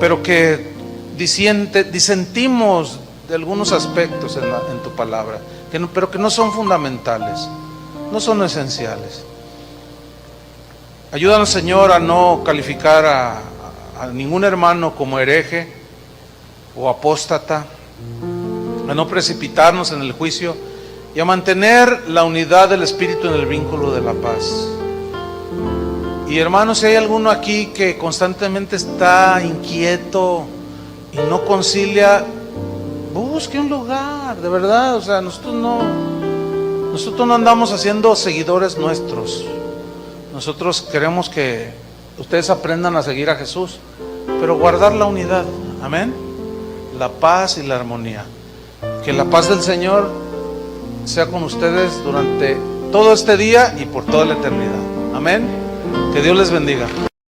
pero que disentimos de algunos aspectos en tu palabra, pero que no son fundamentales, no son esenciales. Ayúdanos, Señor, a no calificar a ningún hermano como hereje o apóstata, a no precipitarnos en el juicio y a mantener la unidad del Espíritu en el vínculo de la paz. Y hermanos, si hay alguno aquí que constantemente está inquieto y no concilia, busque un lugar, de verdad. O sea, nosotros no andamos haciendo seguidores nuestros. Nosotros queremos que ustedes aprendan a seguir a Jesús, pero guardar la unidad, amén, la paz y la armonía. Que la paz del Señor sea con ustedes durante todo este día y por toda la eternidad, amén. Que Dios les bendiga.